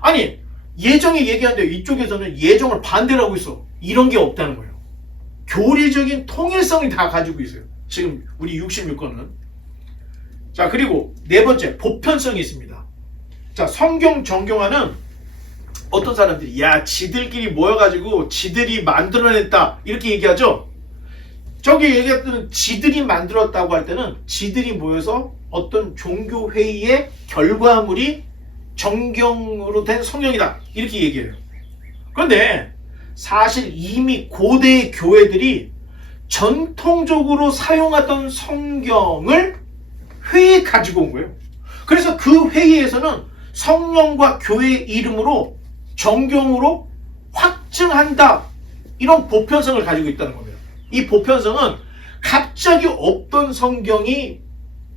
아니, 예정이 얘기하는데 이쪽에서는 예정을 반대로 하고 있어. 이런 게 없다는 거예요. 교리적인 통일성이 다 가지고 있어요. 지금 우리 66권은. 자, 그리고 네 번째 보편성이 있습니다. 자, 성경 정경화는 어떤 사람들이 야, 지들끼리 모여가지고 지들이 만들어냈다 이렇게 얘기하죠. 저기 얘기했던 지들이 만들었다고 할 때는 지들이 모여서 어떤 종교회의의 결과물이 정경으로 된 성경이다 이렇게 얘기해요. 그런데 사실 이미 고대 교회들이 전통적으로 사용하던 성경을 회의에 가지고 온 거예요. 그래서 그 회의에서는 성령과 교회의 이름으로 정경으로 확증한다 이런 보편성을 가지고 있다는 겁니다. 이 보편성은 갑자기 없던 성경이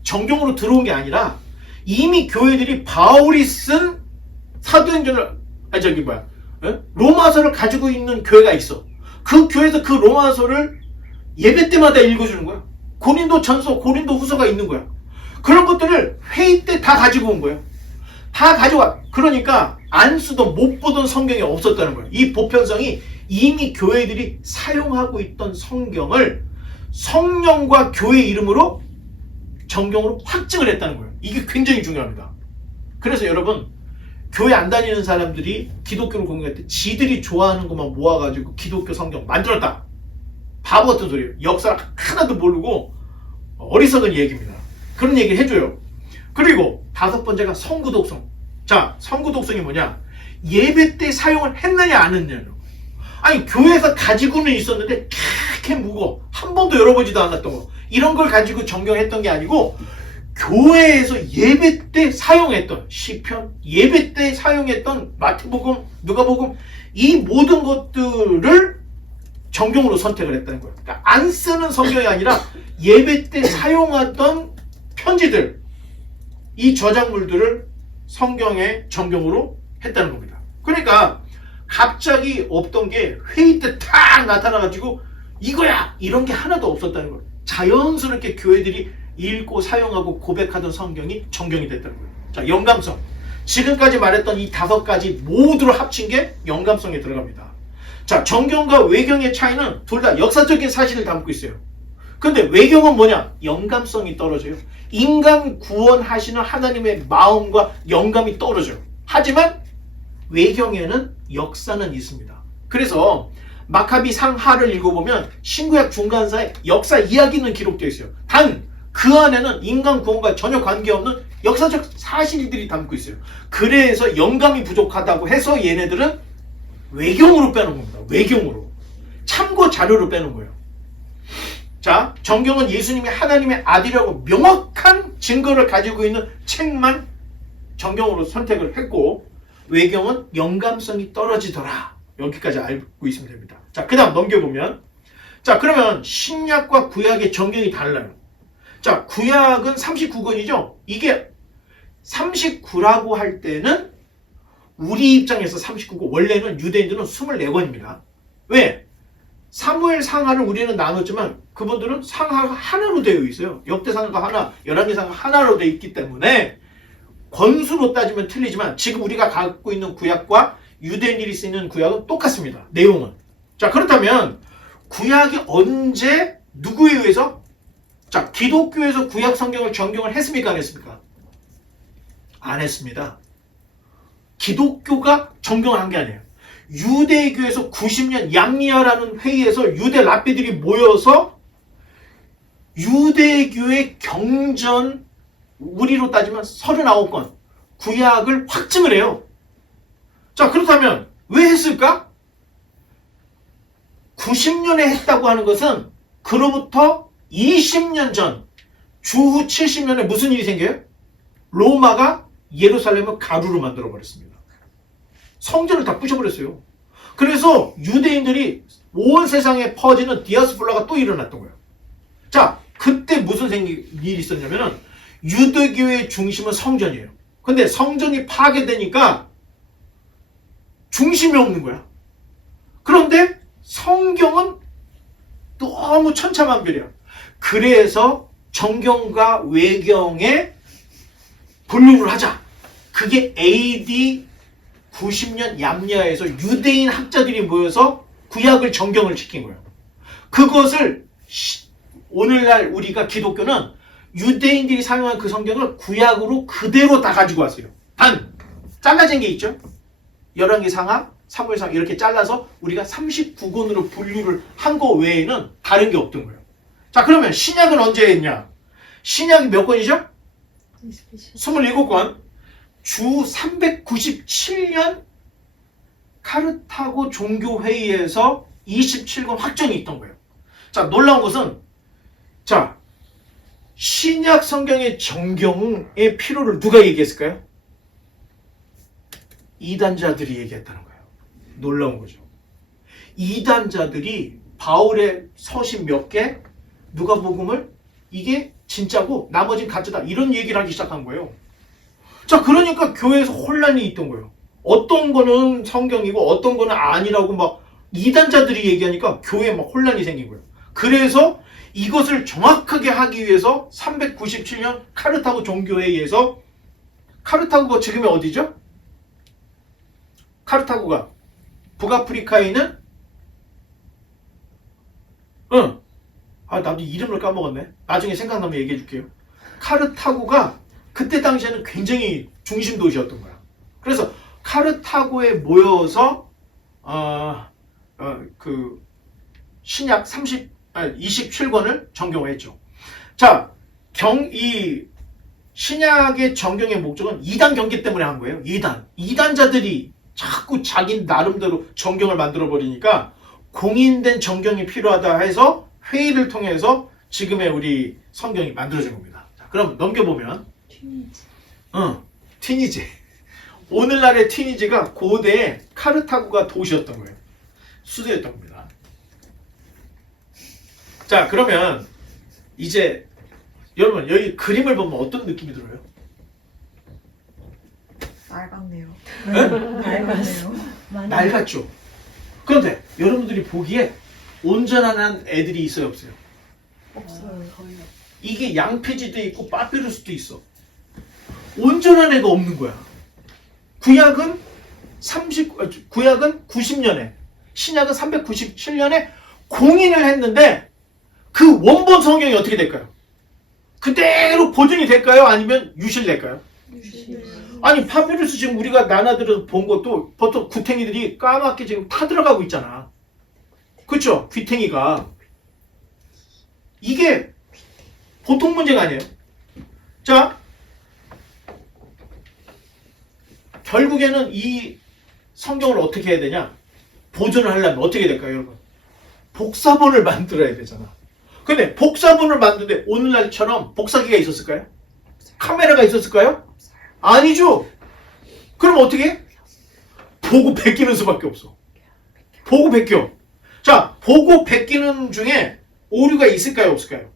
정경으로 들어온 게 아니라 이미 교회들이 바울이 쓴 사도행전을 로마서를 가지고 있는 교회가 있어. 그 교회에서 그 로마서를 예배 때마다 읽어주는 거야. 고린도전서, 고린도후서가 있는 거야. 그런 것들을 회의 때 다 가지고 온 거예요. 다 가져와. 그러니까 안 쓰던 못 보던 성경이 없었다는 거예요. 이 보편성이 이미 교회들이 사용하고 있던 성경을 성령과 교회 이름으로 정경으로 확증을 했다는 거예요. 이게 굉장히 중요합니다. 그래서 여러분 교회 안 다니는 사람들이 기독교를 공부할 때 지들이 좋아하는 것만 모아가지고 기독교 성경 만들었다. 바보 같은 소리예요. 역사를 하나도 모르고 어리석은 얘기입니다. 그런 얘기를 해줘요. 그리고 다섯 번째가 성구 독성. 자, 성구 독성이 뭐냐? 예배 때 사용을 했느냐 안 했느냐. 아니 교회에서 가지고는 있었는데 그렇게 무거워. 한 번도 열어보지도 않았던 거. 이런 걸 가지고 정경했던 게 아니고 교회에서 예배 때 사용했던 시편, 예배 때 사용했던 마태복음, 누가복음 이 모든 것들을 정경으로 선택을 했다는 거예요. 그러니까 안 쓰는 성경이 아니라 예배 때 사용하던 편지들, 이 저작물들을 성경의 정경으로 했다는 겁니다. 그러니까 갑자기 없던 게 회의 때 탁 나타나가지고 이거야! 이런 게 하나도 없었다는 거예요. 자연스럽게 교회들이 읽고 사용하고 고백하던 성경이 정경이 됐다는 거예요. 자, 영감성. 지금까지 말했던 이 다섯 가지 모두를 합친 게 영감성에 들어갑니다. 자, 정경과 외경의 차이는 둘 다 역사적인 사실을 담고 있어요. 근데 외경은 뭐냐? 영감성이 떨어져요. 인간 구원하시는 하나님의 마음과 영감이 떨어져요. 하지만 외경에는 역사는 있습니다. 그래서 마카비 상하를 읽어보면 신구약 중간사에 역사 이야기는 기록되어 있어요. 단 그 안에는 인간 구원과 전혀 관계없는 역사적 사실들이 담고 있어요. 그래서 영감이 부족하다고 해서 얘네들은 외경으로 빼놓은 겁니다. 외경으로. 참고 자료로 빼놓은 거예요. 자, 정경은 예수님이 하나님의 아들이라고 명확한 증거를 가지고 있는 책만 정경으로 선택을 했고 외경은 영감성이 떨어지더라. 여기까지 알고 있으면 됩니다. 자, 그 다음 넘겨보면 자, 그러면 신약과 구약의 정경이 달라요. 자, 구약은 39권이죠. 이게 39라고 할 때는 우리 입장에서 39권, 원래는 유대인들은 24권입니다. 왜? 사무엘 상하를 우리는 나눴지만 그분들은 상하가 하나로 되어 있어요. 역대상하가 하나, 열왕기상하가 하나로 되어 있기 때문에 권수로 따지면 틀리지만 지금 우리가 갖고 있는 구약과 유대인들이 쓰는 구약은 똑같습니다. 내용은. 자, 그렇다면 구약이 언제 누구에 의해서? 자, 기독교에서 구약 성경을 정경을 했습니까? 안 했습니까? 안 했습니다. 기독교가 정경을 한 게 아니에요. 유대교에서 90년 양리아라는 회의에서 유대 랍비들이 모여서 유대교의 경전, 우리로 따지면 39권 구약을 확증을 해요. 자, 그렇다면 왜 했을까? 90년에 했다고 하는 것은 그로부터 20년 전, 주후 70년에 무슨 일이 생겨요? 로마가 예루살렘을 가루로 만들어버렸습니다. 성전을 다 부셔버렸어요. 그래서 유대인들이 온 세상에 퍼지는 디아스폴라가 또 일어났던 거예요. 자, 그때 무슨 일이 있었냐면은 유대교의 중심은 성전이에요. 근데 성전이 파괴되니까 중심이 없는 거야. 그런데 성경은 너무 천차만별이야. 그래서 정경과 외경에 분류를 하자. 그게 AD 90년 얌야에서 유대인 학자들이 모여서 구약을 정경을 시킨 거예요. 그것을 오늘날 우리가 기독교는 유대인들이 사용한 그 성경을 구약으로 그대로 다 가지고 왔어요. 단 잘라진 게 있죠. 열왕기상하, 사무엘상 이렇게 잘라서 우리가 39권으로 분류를 한 거 외에는 다른 게 없던 거예요. 자, 그러면 신약은 언제 했냐? 신약이 몇 권이죠? 27권. 주 397년 카르타고 종교회의에서 27권 확정이 있던 거예요. 자, 놀라운 것은 자, 신약 성경의 정경의 필요를 누가 얘기했을까요? 이단자들이 얘기했다는 거예요. 놀라운 거죠. 이단자들이 바울의 서신 몇 개, 누가복음을 이게 진짜고 나머지는 가짜다 이런 얘기를 하기 시작한 거예요. 자, 그러니까 교회에서 혼란이 있던 거예요. 어떤 거는 성경이고 어떤 거는 아니라고 막 이단자들이 얘기하니까 교회에 막 혼란이 생긴 거예요. 그래서 이것을 정확하게 하기 위해서 397년 카르타고 종교회의에서, 카르타고가 지금이 어디죠? 카르타고가 북아프리카에 있는 나도 이름을 까먹었네. 나중에 생각나면 얘기해 줄게요. 카르타고가 그때 당시에는 굉장히 중심 도시였던 거야. 그래서 카르타고에 모여서 그 신약 27권을 정경화했죠. 자, 이 신약의 정경의 목적은 이단 경계 때문에 한 거예요. 이단자들이 자꾸 자기 나름대로 정경을 만들어 버리니까 공인된 정경이 필요하다 해서 회의를 통해서 지금의 우리 성경이 만들어진 겁니다. 자, 그럼 넘겨보면 튀니지. 오늘날의 튀니지가 고대 카르타고가 도시였던 거예요. 수도였던 겁니다. 자, 그러면 이제 여러분 여기 그림을 보면 어떤 느낌이 들어요? 낡았네요. 네? 낡았네요. 낡았죠. 그런데 여러분들이 보기에 온전한 애들이 있어요, 없어요? 없어요. 이게 양피지도 있고 파피루스도 있어. 온전한 애가 없는 거야. 구약은 90년에, 신약은 397년에 공인을 했는데 그 원본 성경이 어떻게 될까요? 그대로 보존이 될까요? 아니면 유실될까요? 아니, 파피루스 지금 우리가 나나들을 본 것도 보통 구탱이들이 까맣게 지금 타들어가고 있잖아. 그쵸? 귀탱이가. 이게 보통 문제가 아니에요. 자, 결국에는 이 성경을 어떻게 해야 되냐? 보존을 하려면 어떻게 될까요, 여러분? 복사본을 만들어야 되잖아. 근데 복사본을 만드는데 오늘날처럼 복사기가 있었을까요? 카메라가 있었을까요? 아니죠. 그럼 어떻게 해? 보고 베끼는 수밖에 없어. 보고 베껴. 자, 보고 베끼는 중에 오류가 있을까요, 없을까요?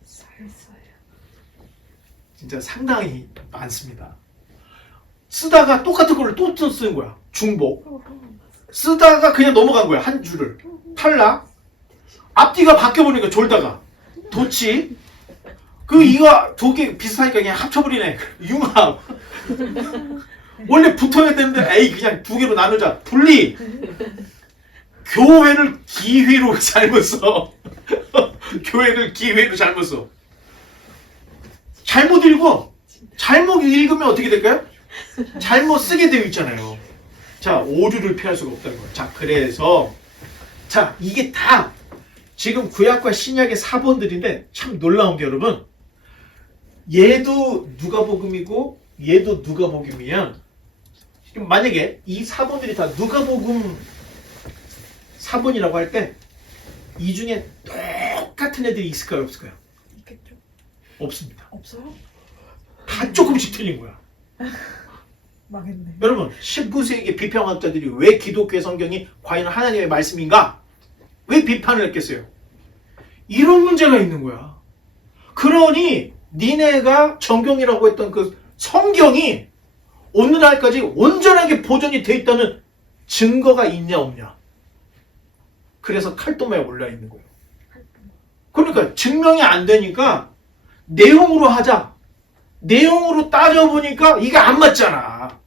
진짜 상당히 많습니다. 쓰다가 똑같은 걸 또 쓰는 거야. 중복. 쓰다가 그냥 넘어간 거야. 한 줄을. 탈락. 앞뒤가 바뀌어버리니까 졸다가. 도치. 이거 두 개 비슷하니까 그냥 합쳐버리네. 융합. 원래 붙어야 되는데 에이 그냥 두 개로 나누자. 분리. 교회를 기회로 잘못 써. 교회를 기회로 잘못 써. 잘못 읽어. 잘못 읽으면 어떻게 될까요? 잘못 쓰게 되어 있잖아요. 자, 오류를 피할 수가 없다는 거예요. 자, 그래서 자, 이게 다 지금 구약과 신약의 사본들인데 참 놀라운 게 여러분, 얘도 누가복음이고 얘도 누가복음이면 만약에 이 사본들이 다 누가복음 사본이라고 할 때 이 중에 똑같은 애들이 있을까요, 없을까요? 있겠죠. 없습니다. 없어요? 다 조금씩 틀린 거야. 망했네. 여러분, 19세기 비평학자들이 왜 기독교의 성경이 과연 하나님의 말씀인가? 왜 비판을 했겠어요? 이런 문제가 있는 거야. 그러니 니네가 정경이라고 했던 그 성경이 오늘날까지 온전하게 보존이 돼 있다는 증거가 있냐 없냐? 그래서 칼도마에 올라 있는 거예요. 그러니까 증명이 안 되니까 내용으로 하자. 내용으로 따져보니까 이게 안 맞잖아.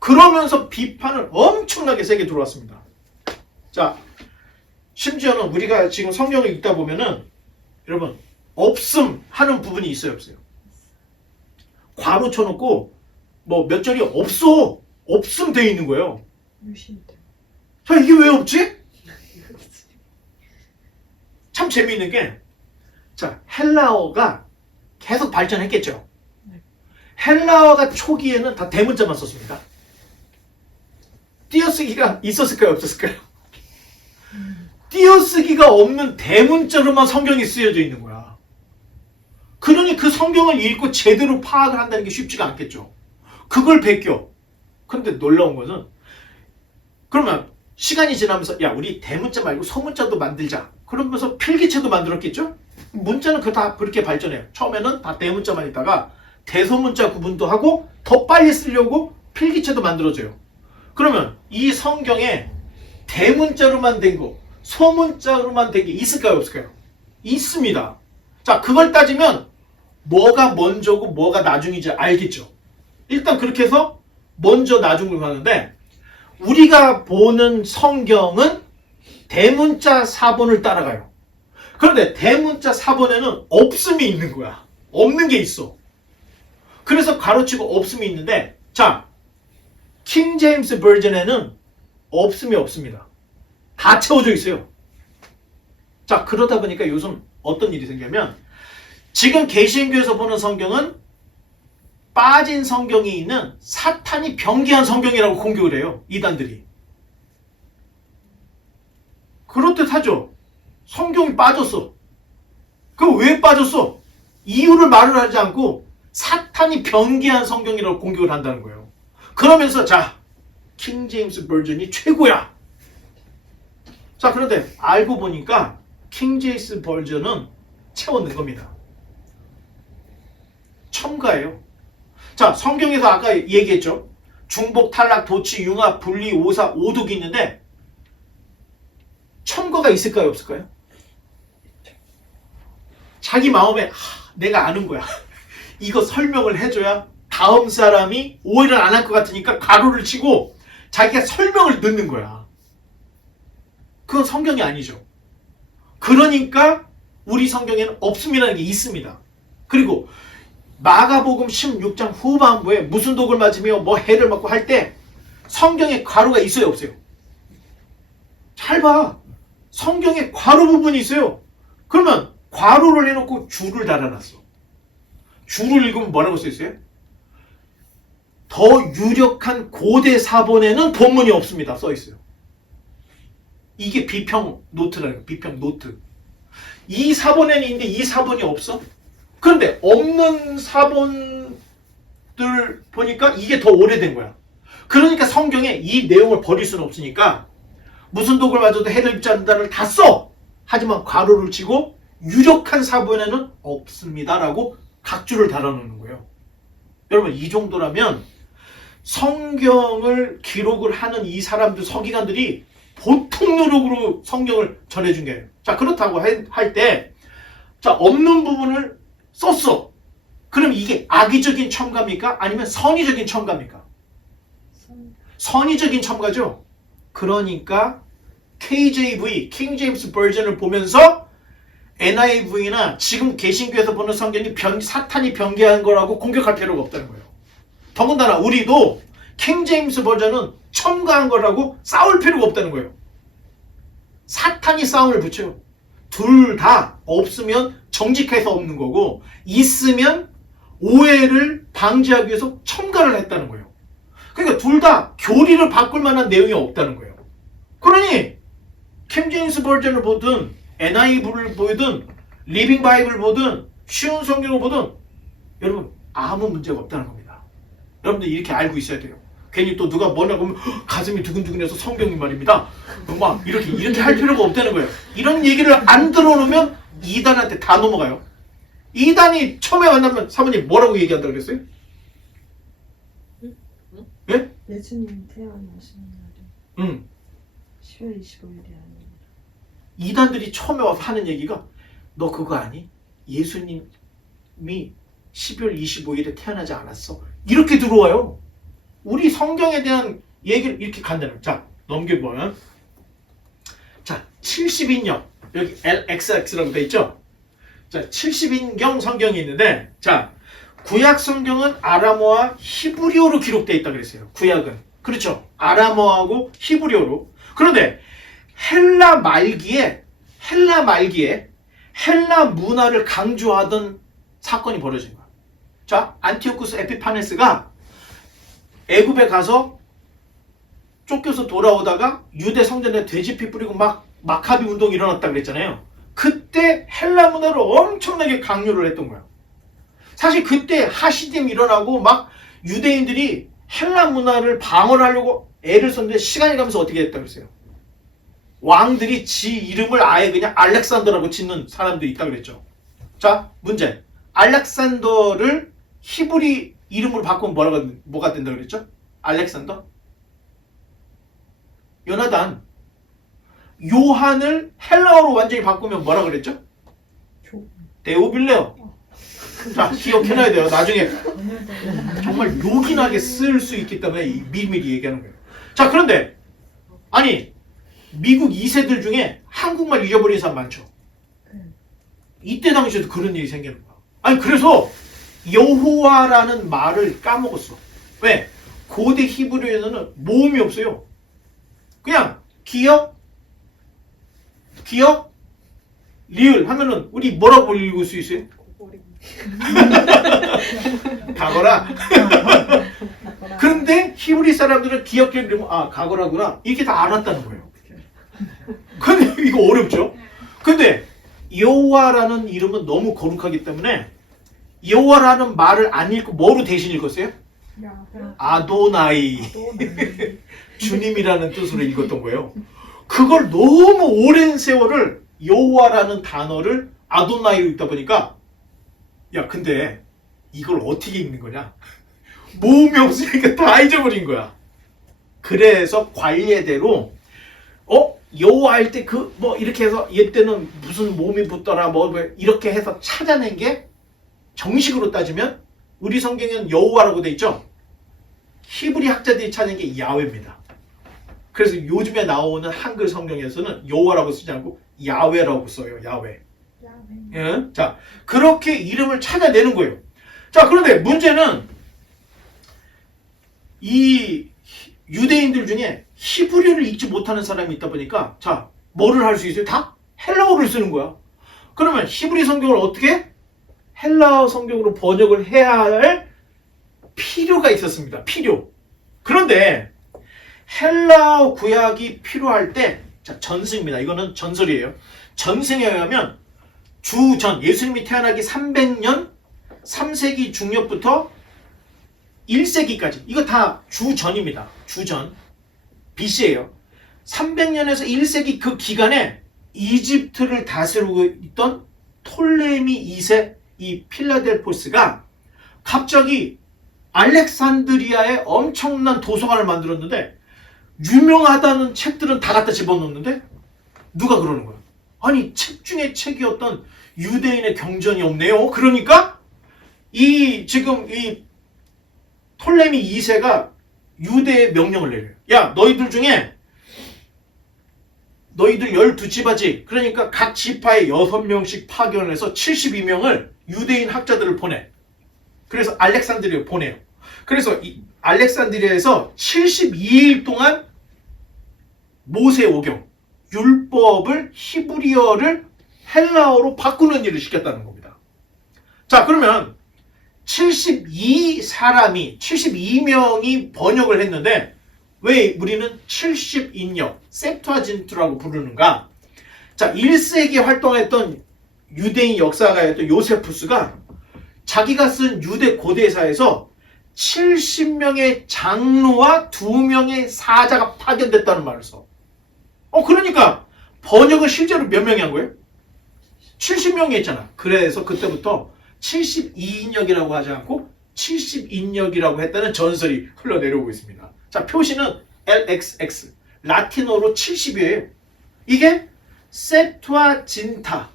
그러면서 비판을 엄청나게 세게 들어왔습니다. 자, 심지어는 우리가 지금 성경을 읽다 보면은 여러분 없음 하는 부분이 있어요, 없어요? 괄호 쳐놓고 뭐 몇 절이 없어. 없음 돼 있는 거예요. 유신대. 자, 이게 왜 없지? 참 재미있는 게, 자, 헬라어가 계속 발전했겠죠. 헬라어가 초기에는 다 대문자만 썼습니다. 띄어쓰기가 있었을까요, 없었을까요? 띄어쓰기가 없는 대문자로만 성경이 쓰여져 있는 거야. 그러니 그 성경을 읽고 제대로 파악을 한다는 게 쉽지가 않겠죠. 그걸 베껴. 그런데 놀라운 것은, 그러면 시간이 지나면서 야, 우리 대문자 말고 소문자도 만들자. 그러면서 필기체도 만들었겠죠? 문자는 다 그렇게 발전해요. 처음에는 다 대문자만 있다가 대소문자 구분도 하고 더 빨리 쓰려고 필기체도 만들어져요. 그러면 이 성경에 대문자로만 된 거, 소문자로만 된 게 있을까요, 없을까요? 있습니다. 자, 그걸 따지면 뭐가 먼저고 뭐가 나중인지 알겠죠? 일단 그렇게 해서 먼저 나중을 가는데, 우리가 보는 성경은 대문자 사본을 따라가요. 그런데 대문자 사본에는 없음이 있는 거야. 없는 게 있어. 그래서 가로치고 없음이 있는데, 자, 킹 제임스 버전에는 없음이 없습니다. 다 채워져 있어요. 자, 그러다 보니까 요즘 어떤 일이 생기냐면 지금 개신교에서 보는 성경은 빠진 성경이 있는 사탄이 변개한 성경이라고 공격을 해요. 이단들이. 그렇듯하죠. 성경이 빠졌어. 그럼 왜 빠졌어? 이유를 말을 하지 않고 사탄이 변개한 성경이라고 공격을 한다는 거예요. 그러면서 자, 킹 제임스 버전이 최고야. 자, 그런데 알고 보니까 킹 제임스 버전은 채워넣은 겁니다. 첨가예요. 자, 성경에서 아까 얘기했죠. 중복, 탈락, 도치, 융합, 분리, 오사, 오독이 있는데 첨가가 있을까요? 없을까요? 자기 마음에 내가 아는 거야. 이거 설명을 해줘야 다음 사람이 오해를 안 할 것 같으니까 가로를 치고 자기가 설명을 넣는 거야. 그건 성경이 아니죠. 그러니까 우리 성경에는 없음이라는 게 있습니다. 그리고 마가복음 16장 후반부에 무슨 독을 맞으며 뭐 해를 맞고 할 때 성경에 괄호가 있어요, 없어요? 잘 봐. 성경에 괄호 부분이 있어요. 그러면 괄호를 해놓고 줄을 달아놨어. 줄을 읽으면 뭐라고 써있어요? 더 유력한 고대 사본에는 본문이 없습니다. 써있어요. 이게 비평 노트라는 거예요. 비평 노트. 이 사본에는 있는데 이 사본이 없어? 그런데 없는 사본들 보니까 이게 더 오래된 거야. 그러니까 성경에 이 내용을 버릴 수는 없으니까 무슨 독을 맞아도 해를 입지 않는다를 다 써. 하지만 괄호를 치고 유력한 사본에는 없습니다라고 각주를 달아놓는 거예요. 여러분, 이 정도라면 성경을 기록을 하는 이 사람들, 서기관들이 보통 노력으로 성경을 전해준 거예요. 자, 그렇다고 할 때, 자, 없는 부분을 썼어. 그럼 이게 악의적인 첨가입니까? 아니면 선의적인 첨가입니까? 선의적인 첨가죠. 그러니까 KJV, 킹 제임스 버전을 보면서 NIV나 지금 개신교에서 보는 성경이 사탄이 변개한 거라고 공격할 필요가 없다는 거예요. 더군다나 우리도 킹 제임스 버전은 첨가한 거라고 싸울 필요가 없다는 거예요. 사탄이 싸움을 붙여요. 둘 다 없으면 정직해서 없는 거고 있으면 오해를 방지하기 위해서 첨가를 했다는 거예요. 그러니까 둘 다 교리를 바꿀 만한 내용이 없다는 거예요. 그러니 킹 제임스 버전을 보든 NIV를 보든 리빙 바이블을 보든 쉬운 성경을 보든 여러분 아무 문제가 없다는 겁니다. 여러분들 이렇게 알고 있어야 돼요. 괜히 또 누가 뭐라고 하면 가슴이 두근두근해서 성경이 말입니다. 막 이렇게 할 필요가 없다는 거예요. 이런 얘기를 안 들어놓으면 이단한테 다 넘어가요. 이단이 처음에 만나면 사모님 뭐라고 얘기한다고 그랬어요? 예? 예수님 태어나신 날이 응. 10월 25일이 아니라 이단들이 처음에 와서 하는 얘기가 너 그거 아니? 예수님이 12월 25일에 태어나지 않았어. 이렇게 들어와요. 우리 성경에 대한 얘기를 이렇게 간다는 거예요. 자, 넘겨보면 자, 70인역 여기 LXX라고 돼 있죠? 자, 70인경 성경이 있는데 자, 구약 성경은 아람어와 히브리어로 기록되어 있다 그랬어요. 구약은. 그렇죠. 아람어하고 히브리어로. 그런데 헬라 말기에 헬라 문화를 강조하던 사건이 벌어진 거야. 자, 안티오쿠스 에피파네스가 애굽에 가서 쫓겨서 돌아오다가 유대 성전에 돼지피 뿌리고 막 마카비 운동이 일어났다 그랬잖아요. 그때 헬라 문화를 엄청나게 강요를 했던 거야. 사실 그때 하시딤 일어나고 막 유대인들이 헬라 문화를 방어를 하려고 애를 썼는데 시간이 가면서 어떻게 했다 그랬어요. 왕들이 지 이름을 아예 그냥 알렉산더라고 짓는 사람들이 있다 그랬죠. 자, 문제. 알렉산더를 히브리 이름으로 바꾸면 뭐가 된다 그랬죠? 알렉산더? 요나단. 요한을 헬라어로 완전히 바꾸면 뭐라 그랬죠? 데오빌레오. 자, 기억해놔야 돼요. 나중에 정말 요긴하게 쓸 수 있기 때문에 미리미리 얘기하는 거예요. 자, 그런데 아니 미국 2세들 중에 한국말 잊어버린 사람 많죠. 이때 당시에도 그런 일이 생기는 거야. 아니 그래서 여호와라는 말을 까먹었어. 왜? 고대 히브리어에는 모음이 없어요. 그냥 기역, 리을 하면은 우리 뭐라고 읽을 수 있어요? 가거라. 그런데 히브리 사람들은 기역, 리을 그러면 아 가거라구나 이렇게 다 알았다는 거예요. 근데 이거 어렵죠? 근데 여호와라는 이름은 너무 거룩하기 때문에 여호와라는 말을 안 읽고 뭐로 대신 읽었어요? 아도나이. 주님이라는 뜻으로 읽었던 거예요. 그걸 너무 오랜 세월을 여호와라는 단어를 아도나이로 읽다 보니까 야 근데 이걸 어떻게 읽는 거냐? 모음이 없으니까 다 잊어버린 거야. 그래서 관례대로 여호와 할 때 그 뭐 이렇게 해서 얘 때는 무슨 모음이 붙더라 뭐 이렇게 해서 찾아낸 게 정식으로 따지면 우리 성경에는 여호와라고 돼 있죠. 히브리 학자들이 찾은 게 야훼입니다. 그래서 요즘에 나오는 한글 성경에서는 여호와라고 쓰지 않고 야훼라고 써요. 야훼. 예? 자, 그렇게 이름을 찾아내는 거예요. 자, 그런데 문제는 이 유대인들 중에 히브리어를 읽지 못하는 사람이 있다 보니까 자, 뭐를 할 수 있어요? 다 헬라어를 쓰는 거야. 그러면 히브리 성경을 어떻게 헬라어 성경으로 번역을 해야 할 필요가 있었습니다. 필요. 그런데 헬라어 구약이 필요할 때 자, 전승입니다. 이거는 전설이에요. 전승에 의하면 주전 예수님이 태어나기 300년 3세기 중엽부터 1세기까지 이거 다 주전입니다. 주전 BC예요. 300년에서 1세기 그 기간에 이집트를 다스리고 있던 톨레미 2세 이 필라델포스가 갑자기 알렉산드리아에 엄청난 도서관을 만들었는데 유명하다는 책들은 다 갖다 집어넣는데 누가 그러는 거야? 아니 책 중에 책이었던 유대인의 경전이 없네요. 그러니까 지금 이 톨레미 2세가 유대에 명령을 내려요. 야 너희들 중에 너희들 12지파지 그러니까 각 지파에 6명씩 파견을 해서 72명을 유대인 학자들을 보내. 그래서 알렉산드리아에 보내요. 그래서 이 알렉산드리아에서 72일 동안 모세오경, 율법을 히브리어를 헬라어로 바꾸는 일을 시켰다는 겁니다. 자, 그러면 72명이 번역을 했는데 왜 우리는 70인역, septuagint라고 부르는가? 자, 1세기에 활동했던 유대인 역사가였던 요세푸스가 자기가 쓴 유대 고대사에서 70명의 장로와 2명의 사자가 파견됐다는 말을 써. 그러니까 번역을 실제로 몇 명이 한 거예요? 70명이 했잖아. 그래서 그때부터 72인역이라고 하지 않고 70인역이라고 했다는 전설이 흘러내려오고 있습니다. 자, 표시는 LXX. 라틴어로 70이에요. 이게 셉투아진타.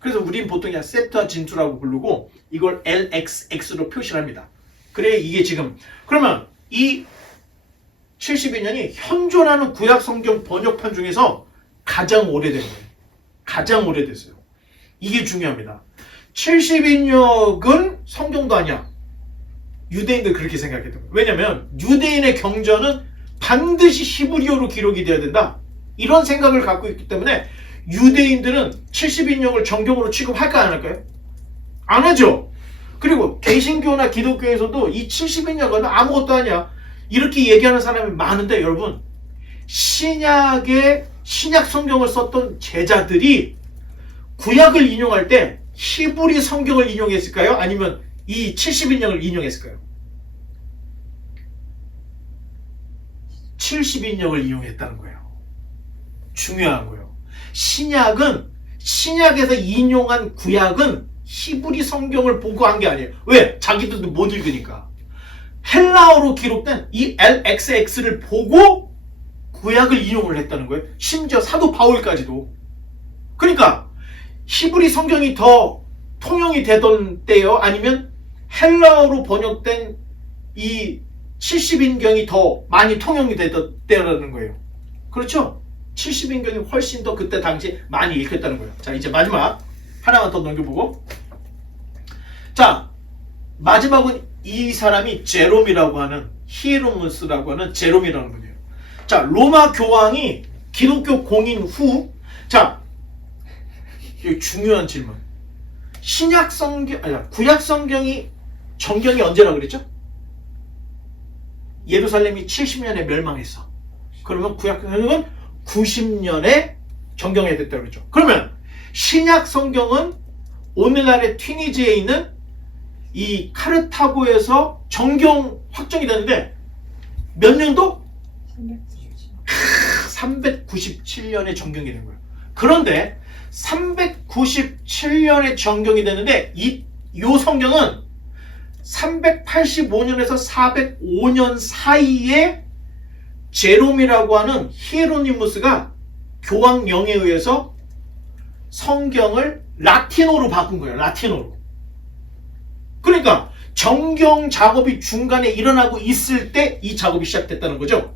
그래서 우린 보통 그냥 셉투아진투라고 부르고 이걸 LXX로 표시를 합니다. 그래 이게 지금 그러면 이 72년이 현존하는 구약 성경 번역판 중에서 가장 오래된 거예요. 가장 오래됐어요. 이게 중요합니다. 70인역은 성경도 아니야. 유대인들 그렇게 생각했던 거예요. 왜냐면 유대인의 경전은 반드시 히브리어로 기록이 돼야 된다. 이런 생각을 갖고 있기 때문에 유대인들은 70인역을 정경으로 취급할까 안 할까요? 안 하죠. 그리고 개신교나 기독교에서도 이 70인역은 아무것도 아니야. 이렇게 얘기하는 사람이 많은데 여러분 신약 성경을 썼던 제자들이 구약을 인용할 때 히브리 성경을 인용했을까요? 아니면 이 70인역을 인용했을까요? 70인역을 이용했다는 거예요. 중요한 거예요. 신약에서 인용한 구약은 히브리 성경을 보고 한 게 아니에요. 왜? 자기들도 못 읽으니까. 헬라어로 기록된 이 LXX를 보고 구약을 인용을 했다는 거예요. 심지어 사도 바울까지도. 그러니까 히브리 성경이 더 통용이 되던 때요? 아니면 헬라어로 번역된 이 70인경이 더 많이 통용이 되던 때라는 거예요. 그렇죠? 70인경이 훨씬 더 그때 당시 많이 읽혔다는 거예요. 자, 이제 마지막 하나만 더 넘겨보고 자, 마지막은 이 사람이 제롬이라고 하는 히에로무스라고 하는 제롬이라는 분이에요. 자, 로마 교황이 기독교 공인 후, 자, 이거 중요한 질문. 신약 성경, 아니, 구약 성경이 정경이 언제라고 그랬죠? 예루살렘이 70년에 멸망했어. 그러면 구약 성경은 90년에 정경이 됐다고 그랬죠. 그러면 신약 성경은 오늘날의 튀니지에 있는 이 카르타고에서 정경 확정이 되는데 몇 년도? 397년에 정경이 된 거예요. 그런데 397년에 정경이 되는데 이 성경은 385년에서 405년 사이에 제롬이라고 하는 히에로니무스가 교황령에 의해서 성경을 라틴어로 바꾼 거예요. 라틴어로. 그러니까 정경 작업이 중간에 일어나고 있을 때 이 작업이 시작됐다는 거죠.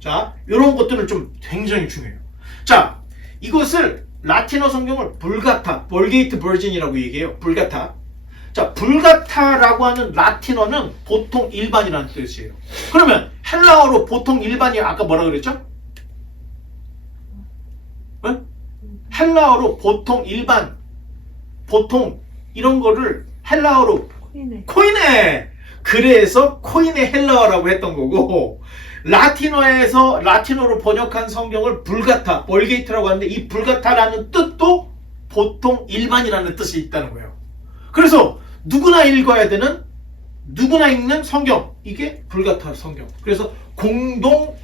자, 이런 것들은 좀 굉장히 중요해요. 자, 이것을 라틴어 성경을 불가타, 볼게이트 버전이라고 얘기해요. 불가타. 자, 불가타라고 하는 라틴어는 보통 일반이라는 뜻이에요. 그러면 헬라어로 보통 일반이 아까 뭐라 그랬죠? 네? 헬라어로 보통 일반, 보통 이런 거를 헬라어로 코이네. 그래서 코이네 헬라어라고 했던 거고, 라틴어에서 라틴어로 번역한 성경을 불가타, 볼게이트라고 하는데 이 불가타라는 뜻도 보통 일반이라는 뜻이 있다는 거예요. 그래서 누구나 읽어야 되는, 누구나 읽는 성경, 이게 불가타 성경. 그래서 공통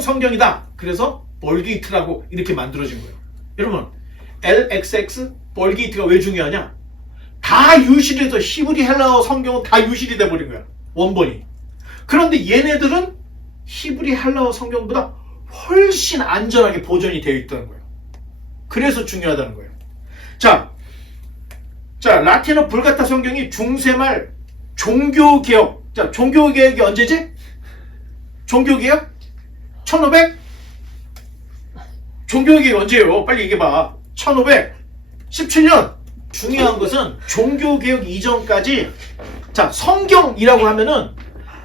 성경이다. 그래서 볼게이트라고 이렇게 만들어진 거예요. 여러분, LXX 볼게이트가 왜 중요하냐? 다 유실해서 히브리 헬라어 성경은 다 유실이 돼버린 거야. 원본이. 그런데 얘네들은 히브리 헬라어 성경보다 훨씬 안전하게 보존이 되어 있다는 거예요. 그래서 중요하다는 거예요. 자, 라틴어 불가타 성경이 중세말 종교개혁. 자, 종교개혁이 언제지? 종교개혁? 1500? 종교개혁이 언제예요? 빨리 얘기해봐. 1517년. 중요한 것은 종교개혁 이전까지, 자, 성경이라고 하면은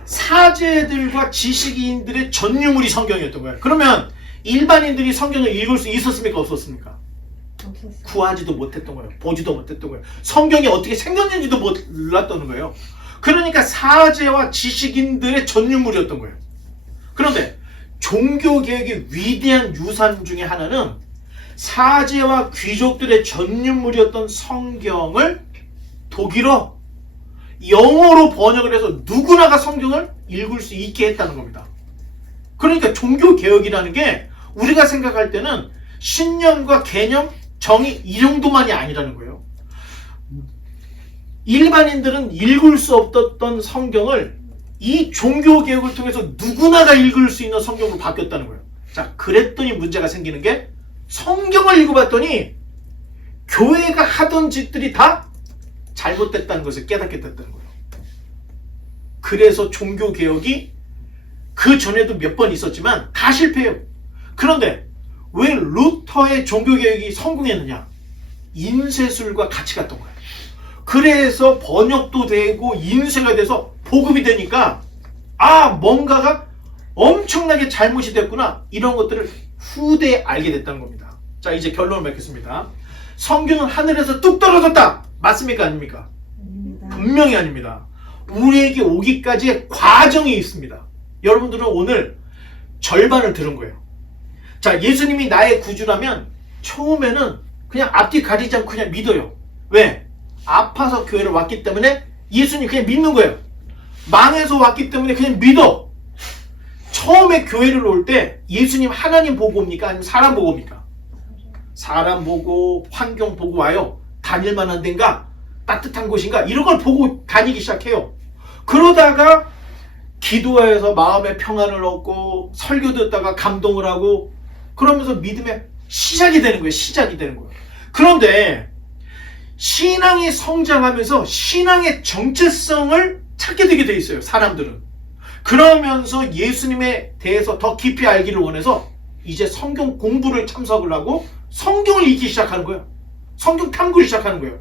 사제들과 지식인들의 전유물이 성경이었던 거예요. 그러면 일반인들이 성경을 읽을 수 있었습니까? 없었습니까? 없었어요. 구하지도 못했던 거예요. 보지도 못했던 거예요. 성경이 어떻게 생겼는지도 몰랐던 거예요. 그러니까 사제와 지식인들의 전유물이었던 거예요. 그런데 종교개혁의 위대한 유산 중에 하나는 사제와 귀족들의 전유물이었던 성경을 독일어, 영어로 번역을 해서 누구나가 성경을 읽을 수 있게 했다는 겁니다. 그러니까 종교개혁이라는 게 우리가 생각할 때는 신념과 개념, 정의 이 정도만이 아니라는 거예요. 일반인들은 읽을 수 없었던 성경을 이 종교개혁을 통해서 누구나가 읽을 수 있는 성경으로 바뀌었다는 거예요. 자, 그랬더니 문제가 생기는 게 성경을 읽어봤더니 교회가 하던 짓들이 다 잘못됐다는 것을 깨닫게 됐다는 거예요. 그래서 종교개혁이 그 전에도 몇 번 있었지만 다 실패해요. 그런데 왜 루터의 종교개혁이 성공했느냐? 인쇄술과 같이 갔던 거예요. 그래서 번역도 되고 인쇄가 돼서 보급이 되니까 뭔가가 엄청나게 잘못이 됐구나. 이런 것들을 후대에 알게 됐다는 겁니다. 자, 이제 결론을 맺겠습니다. 성경은 하늘에서 뚝 떨어졌다. 맞습니까? 아닙니까? 아닙니다. 분명히 아닙니다. 우리에게 오기까지의 과정이 있습니다. 여러분들은 오늘 절반을 들은 거예요. 자, 예수님이 나의 구주라면 처음에는 그냥 앞뒤 가리지 않고 그냥 믿어요. 왜? 아파서 교회를 왔기 때문에 예수님 그냥 믿는 거예요. 망해서 왔기 때문에 그냥 믿어. 처음에 교회를 올 때 예수님 하나님 보고 옵니까? 아니면 사람 보고 옵니까? 사람 보고 환경 보고 와요. 다닐 만한 데인가? 따뜻한 곳인가? 이런 걸 보고 다니기 시작해요. 그러다가 기도해서 마음의 평안을 얻고 설교 듣다가 감동을 하고 그러면서 믿음의 시작이 되는 거예요. 시작이 되는 거예요. 그런데 신앙이 성장하면서 신앙의 정체성을 찾게 되게 돼 있어요. 사람들은. 그러면서 예수님에 대해서 더 깊이 알기를 원해서 이제 성경 공부를 참석을 하고 성경을 읽기 시작하는 거예요. 성경 탐구를 시작하는 거예요.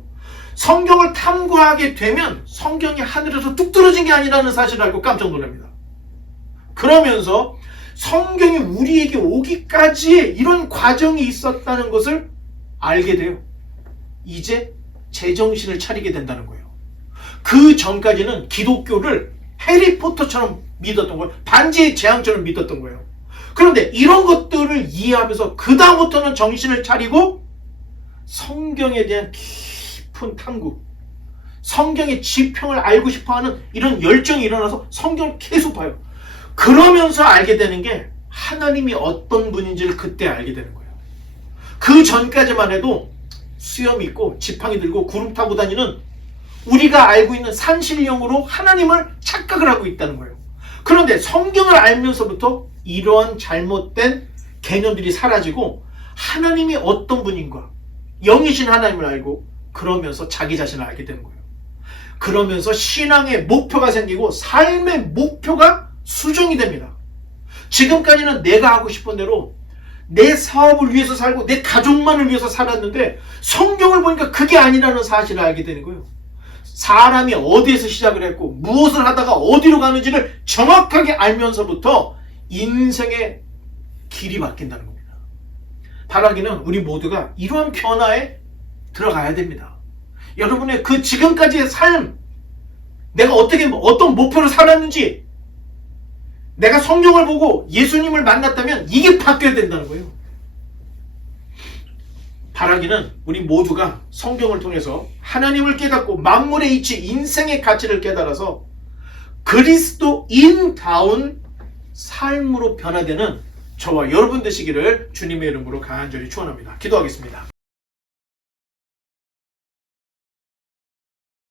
성경을 탐구하게 되면 성경이 하늘에서 뚝 떨어진 게 아니라는 사실을 알고 깜짝 놀랍니다. 그러면서 성경이 우리에게 오기까지의 이런 과정이 있었다는 것을 알게 돼요. 이제 제정신을 차리게 된다는 거예요. 그 전까지는 기독교를 해리포터처럼 믿었던 거예요. 반지의 제왕처럼 믿었던 거예요. 그런데 이런 것들을 이해하면서 그 다음부터는 정신을 차리고 성경에 대한 깊은 탐구, 성경의 지평을 알고 싶어하는 이런 열정이 일어나서 성경을 계속 봐요. 그러면서 알게 되는 게 하나님이 어떤 분인지를 그때 알게 되는 거예요. 그 전까지만 해도 수염 있고 지팡이 들고 구름 타고 다니는 우리가 알고 있는 산신령으로 하나님을 착각을 하고 있다는 거예요. 그런데 성경을 알면서부터 이러한 잘못된 개념들이 사라지고 하나님이 어떤 분인가, 영이신 하나님을 알고 그러면서 자기 자신을 알게 되는 거예요. 그러면서 신앙의 목표가 생기고 삶의 목표가 수정이 됩니다. 지금까지는 내가 하고 싶은 대로 내 사업을 위해서 살고 내 가족만을 위해서 살았는데 성경을 보니까 그게 아니라는 사실을 알게 되는 거예요. 사람이 어디에서 시작을 했고 무엇을 하다가 어디로 가는지를 정확하게 알면서부터 인생의 길이 바뀐다는 겁니다. 바라기는 우리 모두가 이러한 변화에 들어가야 됩니다. 여러분의 그 지금까지의 삶, 내가 어떤 목표를 살았는지, 내가 성경을 보고 예수님을 만났다면 이게 바뀌어야 된다는 거예요. 바라기는 우리 모두가 성경을 통해서 하나님을 깨닫고 만물의 이치, 인생의 가치를 깨달아서 그리스도인다운 삶으로 변화되는 저와 여러분 되시기를 주님의 이름으로 간절히 축원합니다. 기도하겠습니다.